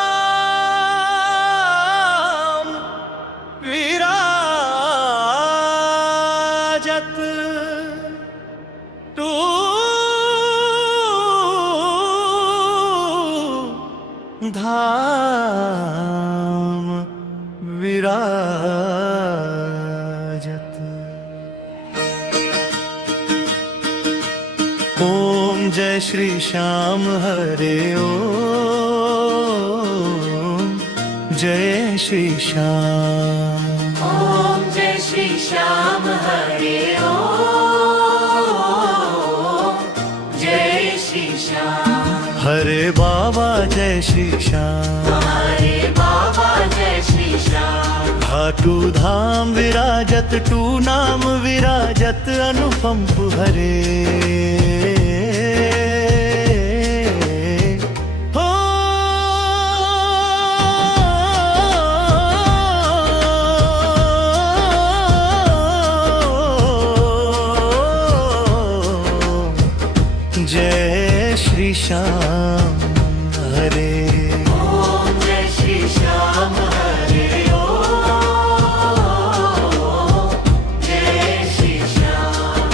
राम विराजत तू धाम विराजत। ओम जय श्री श्याम हरे ओम जय श्री श्याम। ओम जय श्री श्याम हरे ओम जय श्री श्याम। हरे बाबा जय श्री श्याम। हरे बाबा जय श्री श्याम। खाटू धाम विराजत टू नाम विराजत अनुपम हरे हो जय श्री श्याम हरे जय श्री श्याम हरे जय श्री श्याम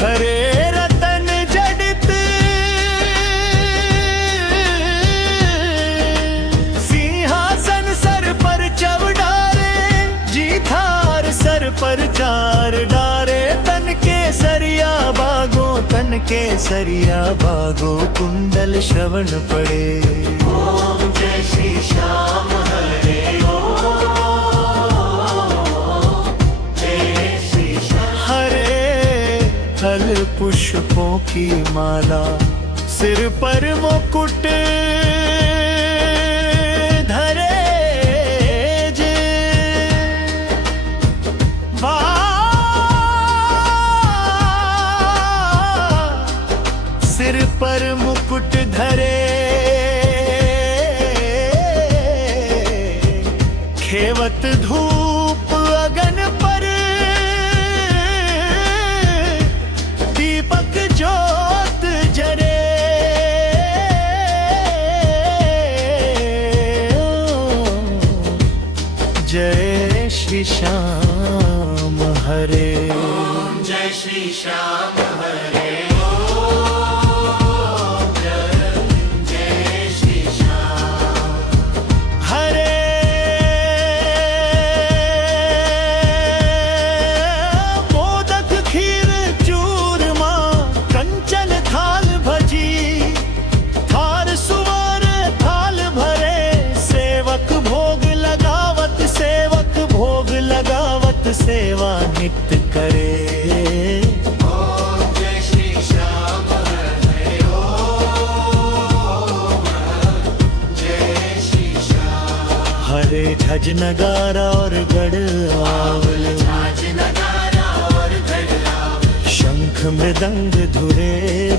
हरे रतन जडित सिंहासन सर पर चवडारे जी थार सर पर चार डारे तन के सरिया बागो तन के सरिया बागो कुंडल श्रवण पड़े ओम जय श्री श्याम हरे जय श्री श्याम हरे फल पुष्पों की माला सिर पर मुकुट धरे जे सिर पर मुकुट धरे खेवत धूप अगन पर दीपक ज्योत जरे जय श्री श्याम हरे ओम जय श्री श्याम हरे जय श्री श्याम हरे मोदक खीर चूरमा कंचन थाल भजी थार सुवर थाल भरे सेवक भोग लगावत सेवा नित्य करे ओम जय श्री श्याम हरे जय श्री श्याम हरे झज नगारा और गढ़ आवल आज नगारा और घड़ा शंख मृदंग धुरे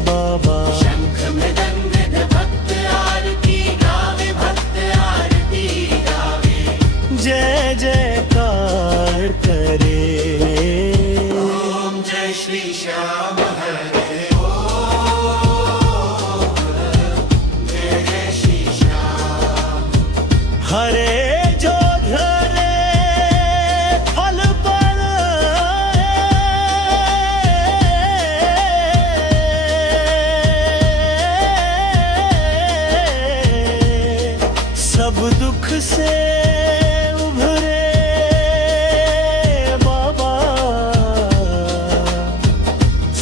बाबा शंख मृदंग भक्त आरती गावे भक्त आरती गावे जय जयकार करे ओम जय श्री श्याम हरे जय श्री श्याम हरे जो धरे फल पर सब दुख से उभरे बाबा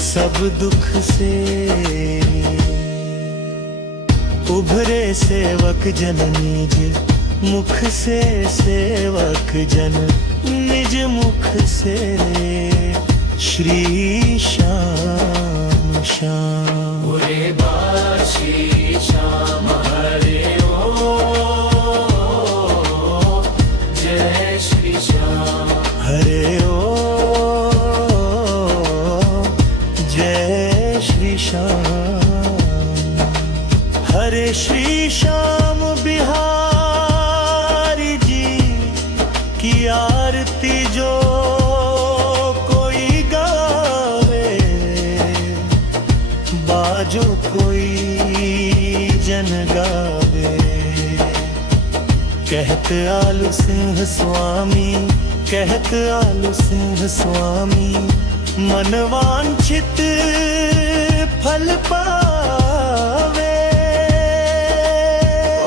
सब दुख से उभरे सेवक जन निज मुख से सेवक जन निज मुख से श्री श्याम श्याम पूरे बार श्री श्याम हरे जय श्री श्याम हरे ओ जय श्री श्याम हरे श्री श्याम बिहारी जी की आरती जो कोई गावे बाजो कोई जन गावे कहत आलू सिंह स्वामी कहत आलू सिंह स्वामी मन वांछित फल पावे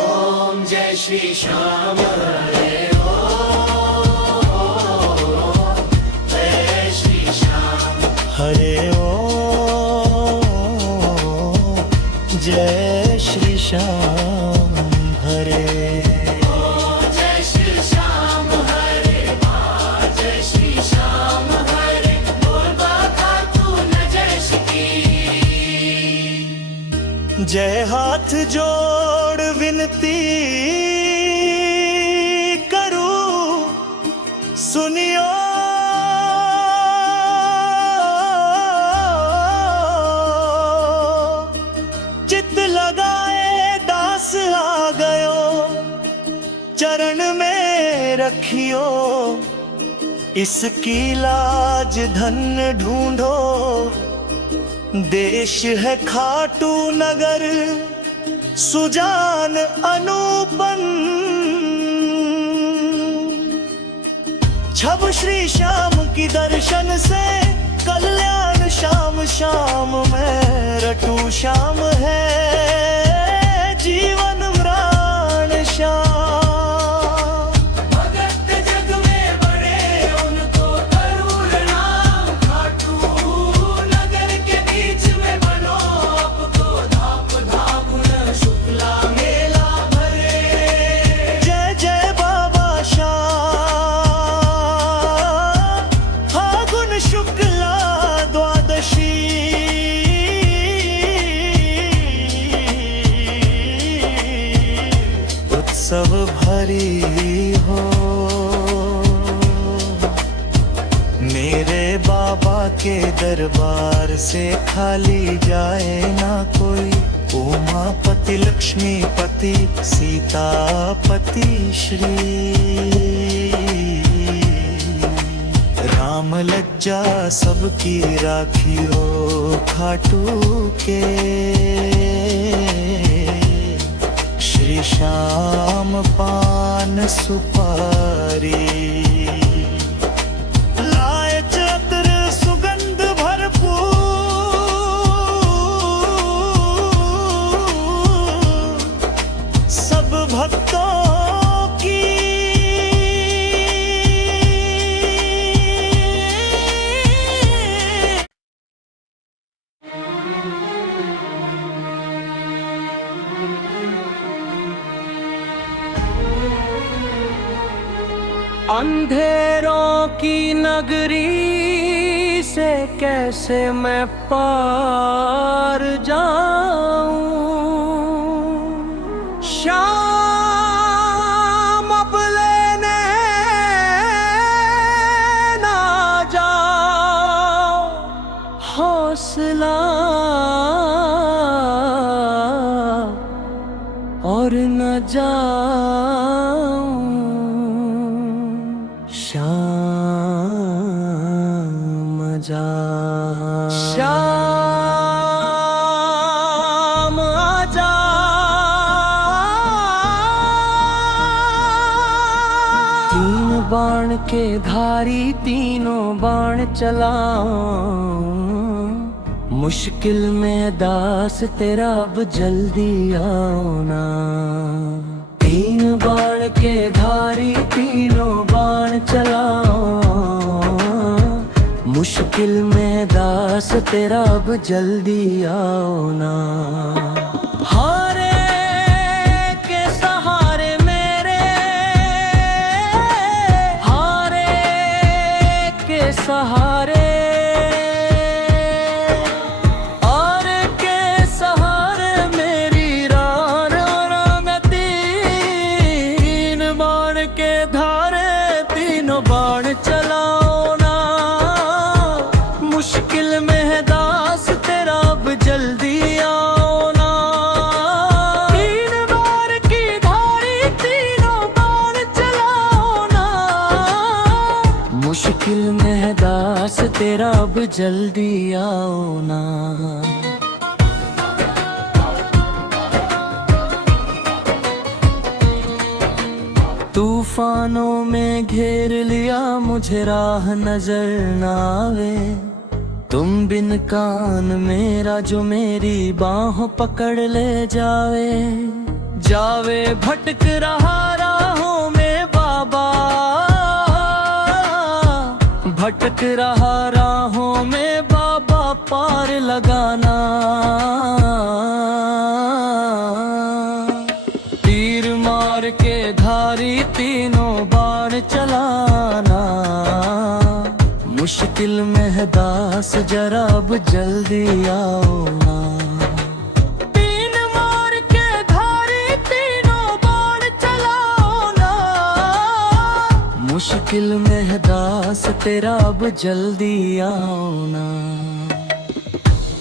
ओम जय श्री श्याम हरे जय श्री श्याम हरे ओ जय श्री श्याम हरे जय श्री श्याम हरे जय श्री श्याम हरे बोल बाबा तू न जय श्री जय हाथ जोड़ विनती करूं चरण में रखियो, इसकी लाज धन ढूंढो। देश है खाटू नगर, सुजान अनुपम। छब श्री श्याम की दर्शन से कल्याण शाम शाम में रटू श्याम है जीवन म्राण श्याम। भगत जग में बड़े उनको तरूर नाम, खाटू नगर के बीच में बनो आपको धाप धागुन शुक्ला मेला भरे। जय जय बाबा श्याम, फागुन शुक्ला द्वादशी। उत्सव भरी हो मेरे बाबा के दरबार से, खाली जाए ना कोई। उमापति लक्ष्मीपति सीतापति श्री, राम लज्जा सबकी राखियो खाटू के। श्री श्याम पान सुपारी, लाए चतर सुगंध भरपूर। सब भक्तों की अंधेरों की नगरी से कैसे मैं पार जाऊं। शाम अब लेने ना जाओ, हौसला और न जाऊं। श्याम जा श्याम आजा, तीन बाण के धारी तीनों बाण चलाओ। मुश्किल में दास तेरा अब जल्दी आओ ना। तीन बाण के धारी तीनों बाण चलाओ। मुश्किल में दास तेरा अब जल्दी आओ ना। हारे के सहारे मेरे, हारे के सहारे, बाण चलाओ ना। मुश्किल में है दास तेरा अब जल्दी आओ ना। तीन बार की धारी तीनों बाण चलाओ ना। मुश्किल में है दास तेरा अब जल्दी आओ ना। तूफानों में घेर लिया मुझे, राह नजर ना आवे। तुम बिन कान मेरा जो मेरी बाहों पकड़ ले जावे। जावे भटक रहा राहों में बाबा, भटक रहा राहों में बाबा, पार लगाना। तीर मार के धारी तीनों बाण चलाना। मुश्किल में है दास जरा अब जल्दी आओ ना। तीन मार के धारी तीनों बाण चलाओ ना। मुश्किल में है दास तेरा अब जल्दी आओ ना।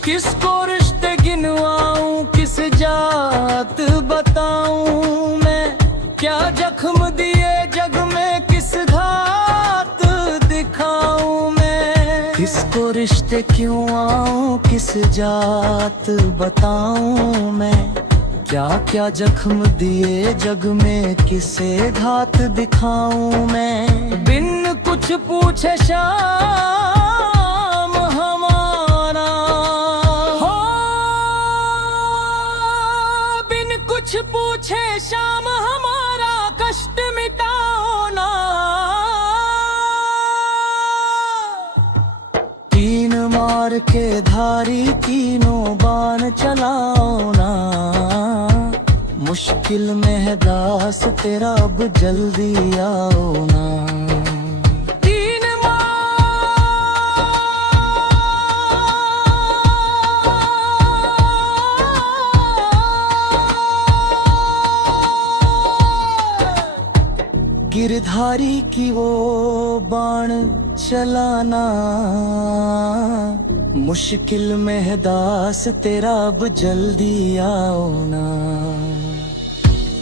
किसको रिश्ते गिनवाऊं, किस जात बताऊं मैं, क्या जख्म दिए जग में किस घात दिखाऊं मैं, किसको रिश्ते क्यों आऊं किस जात बताऊं मैं, क्या क्या जख्म दिए जग में किसे घात दिखाऊं मैं। बिन कुछ पूछे शाम हमारा हो, बिन कुछ पूछे शाम हमारा कष्ट मिटाओ ना। तीन मार के धारी तीनों बाण चलाओ ना, मुश्किल में है दास तेरा अब जल्दी आओ ना। तीन गिरधारी की वो बाण चलाना, मुश्किल में है दास तेरा अब जल्दी आओ ना।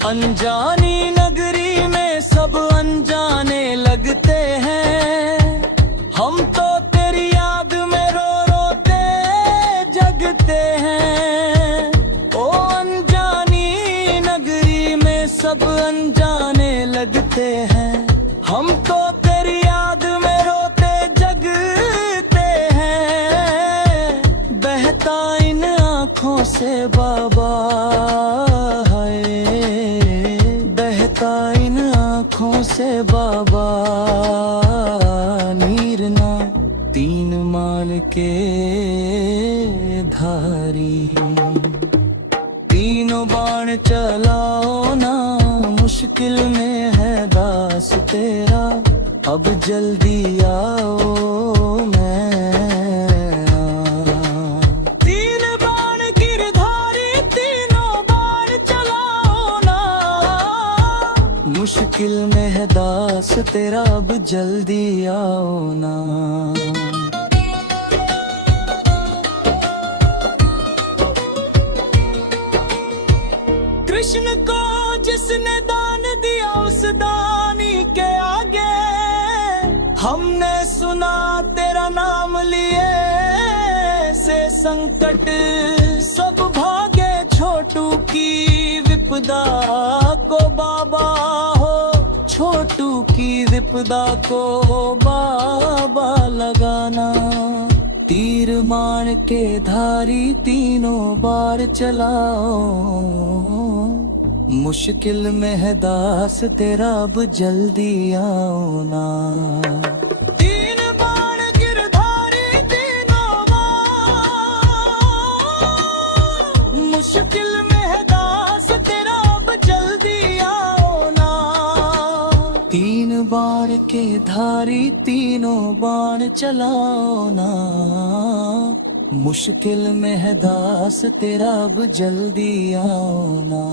अनजानी नगरी में सब अनजाने लगते हैं, हम तो तेरी याद में रो रोते जगते हैं। ओ अनजानी नगरी में सब अनजाने लगते हैं, हम तो तेरी याद में रोते जगते हैं। बहता इन आँखों से बाबा इन आँखों से बाबा नीर ना। तीन माल के धारी तीनों बाण चलाओ ना, मुश्किल में है दास तेरा अब जल्दी आओ मैं। तीन बाण गिरधारी तीनों बाण चलाओ ना, मुश्किल में है दास तेरा अब जल्दी आओ ना। कृष्ण को जिसने दान दिया उस दानी के आगे, हमने सुना तेरा नाम लिए से संकट सब भागे। छोटू की विपदा को बाबा हो, छोटू की विपदा को बाबा लगाना। तीर मान के धारी तीनों बार चलाओ, मुश्किल में है दास तेरा अब जल्दी आओ ना। तीन बाण गिरधारी तीनों बाण, मुश्किल में है दास तेरा अब जल्दी आओ ना। तीन बाण के धारी तीनों बाण चलाओ ना, मुश्किल में है दास तेरा अब जल्दी आओ ना।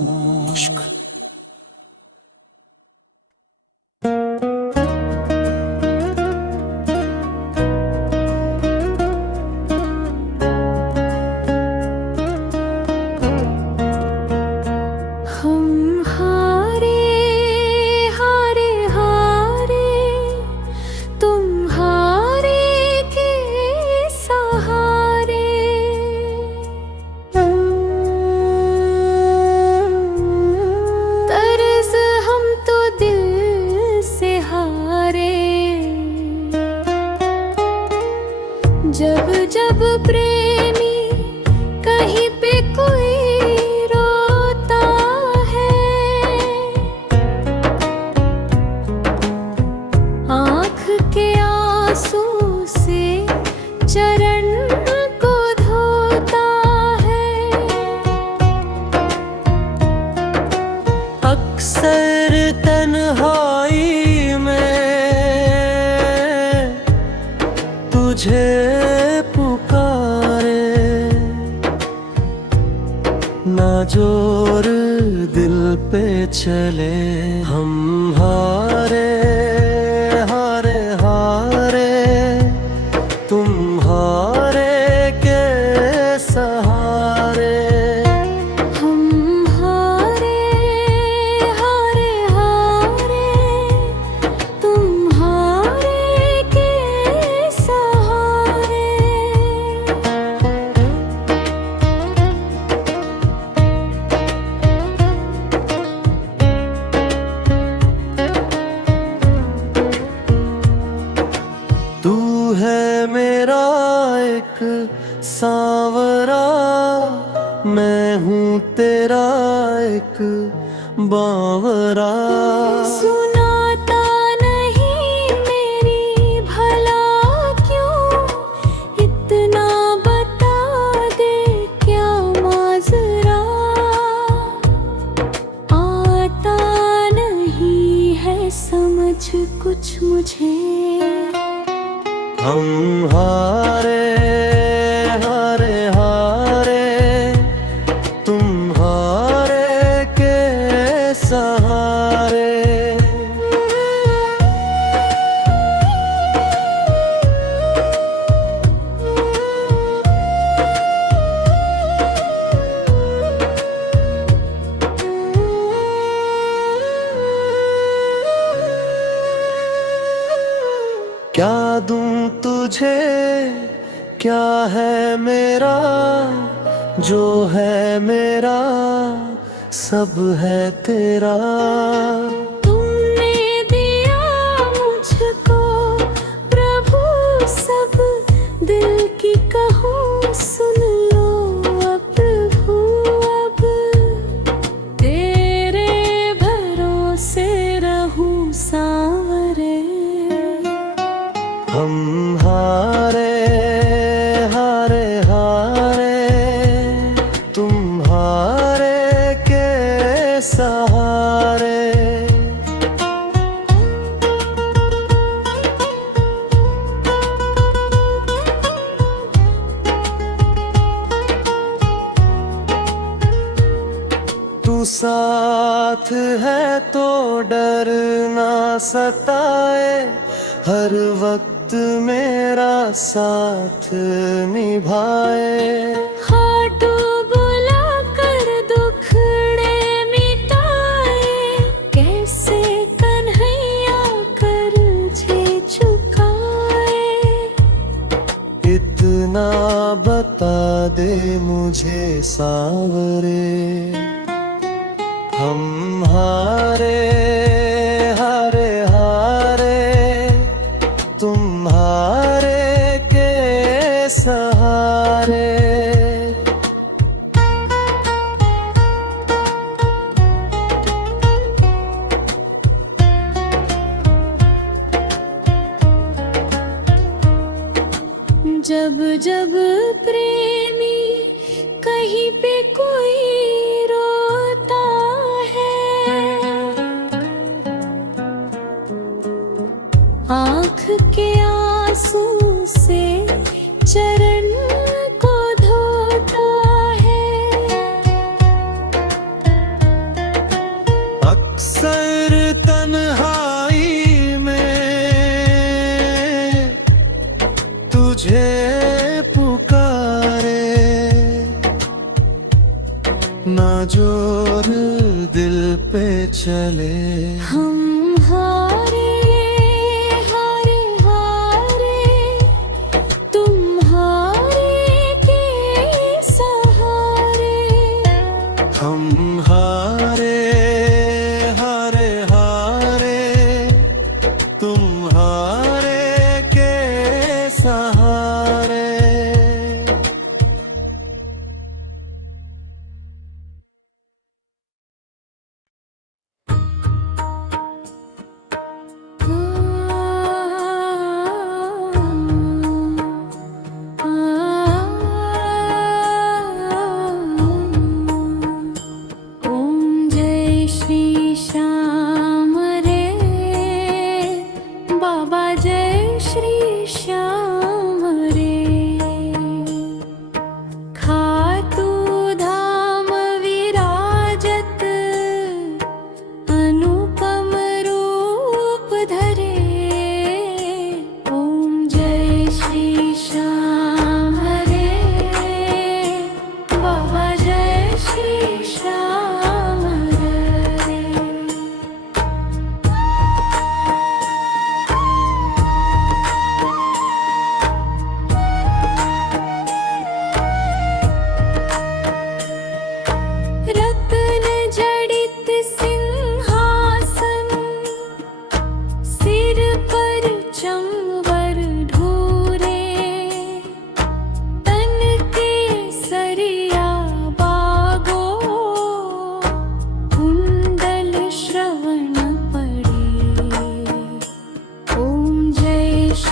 हम हारे हारे हारे, तुम हारे के सहारे। तरस हम तो दिल से हारे, जब जब प्रेमी कहीं पे कोई रोता है, आँख के आंसू से चरण को धोता है। अक्सर तन्हाई में तुझे पुकारे, ना जोर दिल पे चले। हम हारे हारे हारे, तुम हारे के सहारे। हम हारे हारे हारे, है मेरा एक सांवरा, मैं हूँ तेरा एक बावरा। सुनाता नहीं मेरी भला क्यों, इतना बता दे क्या माजरा। आता नहीं है समझ कुछ मुझे, हम हारे हारे हारे, तुम हारे के सहारे। क्या दूं तुझे, क्या है मेरा, जो है मेरा सब है तेरा। तुमने दिया मुझको प्रभु सब, दिल की कहूँ सुन लो अब प्रभु। अब तेरे भरोसे रहूं सांवरे। हम हारे हारे हारे, तुम हारे के सहारे। तू साथ है तो डर ना सताए, हर वक्त मेरा साथ निभाए। खाटू बुला कर दुखड़े मिटाए, कैसे कन्हैया कर छे चुकाए। इतना बता दे मुझे सांवरे, हम हारे हारे हारे, तुम हारे के सहारे। जब जब प्रेमी कहीं पे कोई रोता है, आँख के आंसू से चरण को धोता है। अक्सर तन्हाई में तुझे पुकारे, ना जोर दिल पे चले। हम हारे हारे हारे, तुम हारे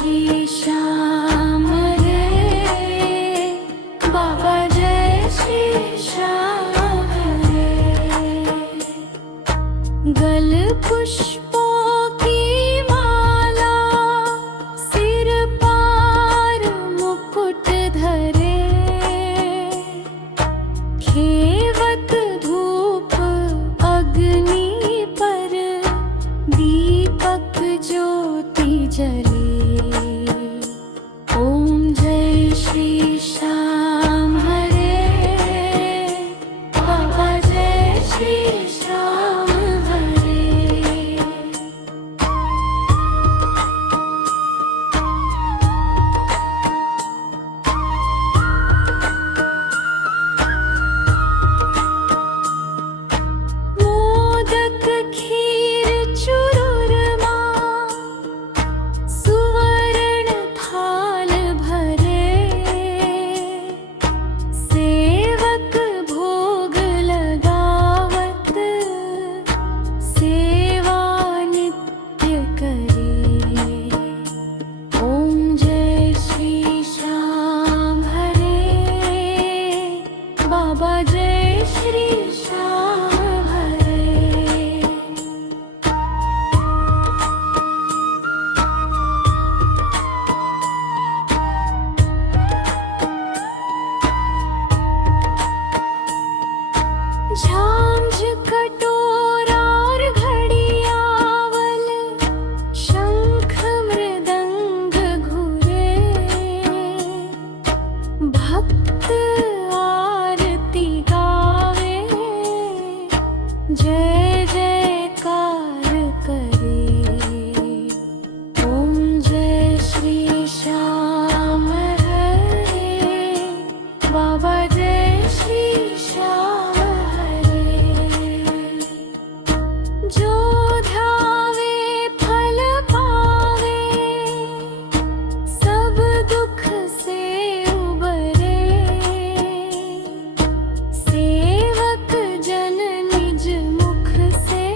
श्री श्याम हरे, बाबा जय श्री श्याम हरे। गल पुष्पों की माला, सिर पार मुकुट धरे, खेवत धूप अग्नि पर, दीपक ज्योति जले। ओम जय श्री श्याम हरे, बाबा जय श्री श्याम हरे। मोदक खीर चुरुरमा, सुवर्ण थाल भरे, सेवक भोग लगावत, सेवा नित्य करे। ओम जय श्री श्याम हरे, बाबा जय श्री श्याम हरे। झांझ कटोरा और घड़ियावल, शंख मृदंग घुरे, भक्त आरती गावे, जय जयकार करे। ओम जय श्री श्याम हरे, बाबा जय श्री श्याम हरे। जो ध्यावे फल पावे, सब दुख से उबरे, सेवक जन निज मुख से,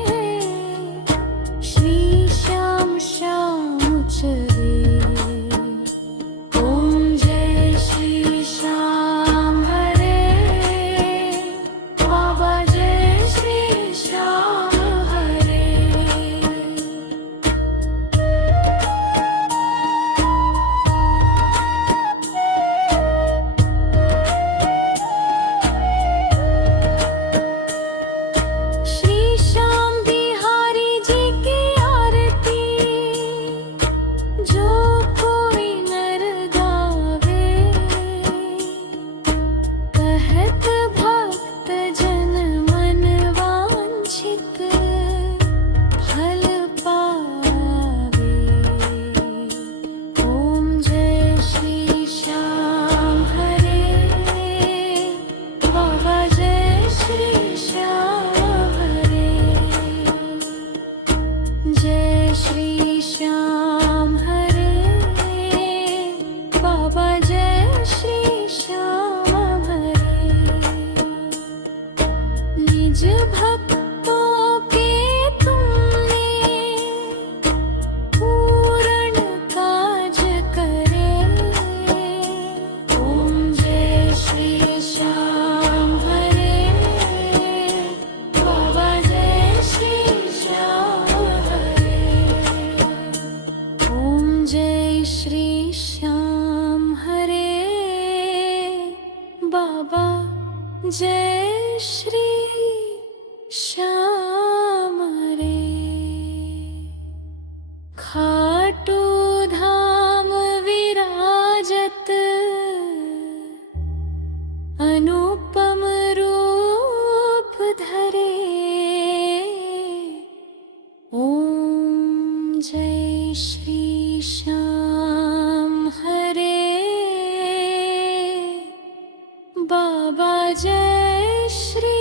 श्री श्याम श्याम उचरे। ओम जय श्री श्याम हरे, बाबा जय श्री श्याम हरे। श्री श्याम बिहारी जी की आरती, जो कोई नर गावे, कहत भक्त जन मन वांछित, फल पावे। ओम जय श्री श्याम हरे, बाबा जय श्री श्याम हरे। जय श्री श्याम हरे, बाबा जय श्री श्याम हरे। निज भक्तों के तुमने, पूर्ण काज करे। ओम जय श्री श्याम हरे, बाबा जय श्री श्याम हरे। ओम जय श्री श्याम हरे, बाबा जय श्री श्याम हरे। खाटू धाम विराजत, अनुपम रूप धरे। ओम जय श्री श्याम हरे, बाबा जय श्री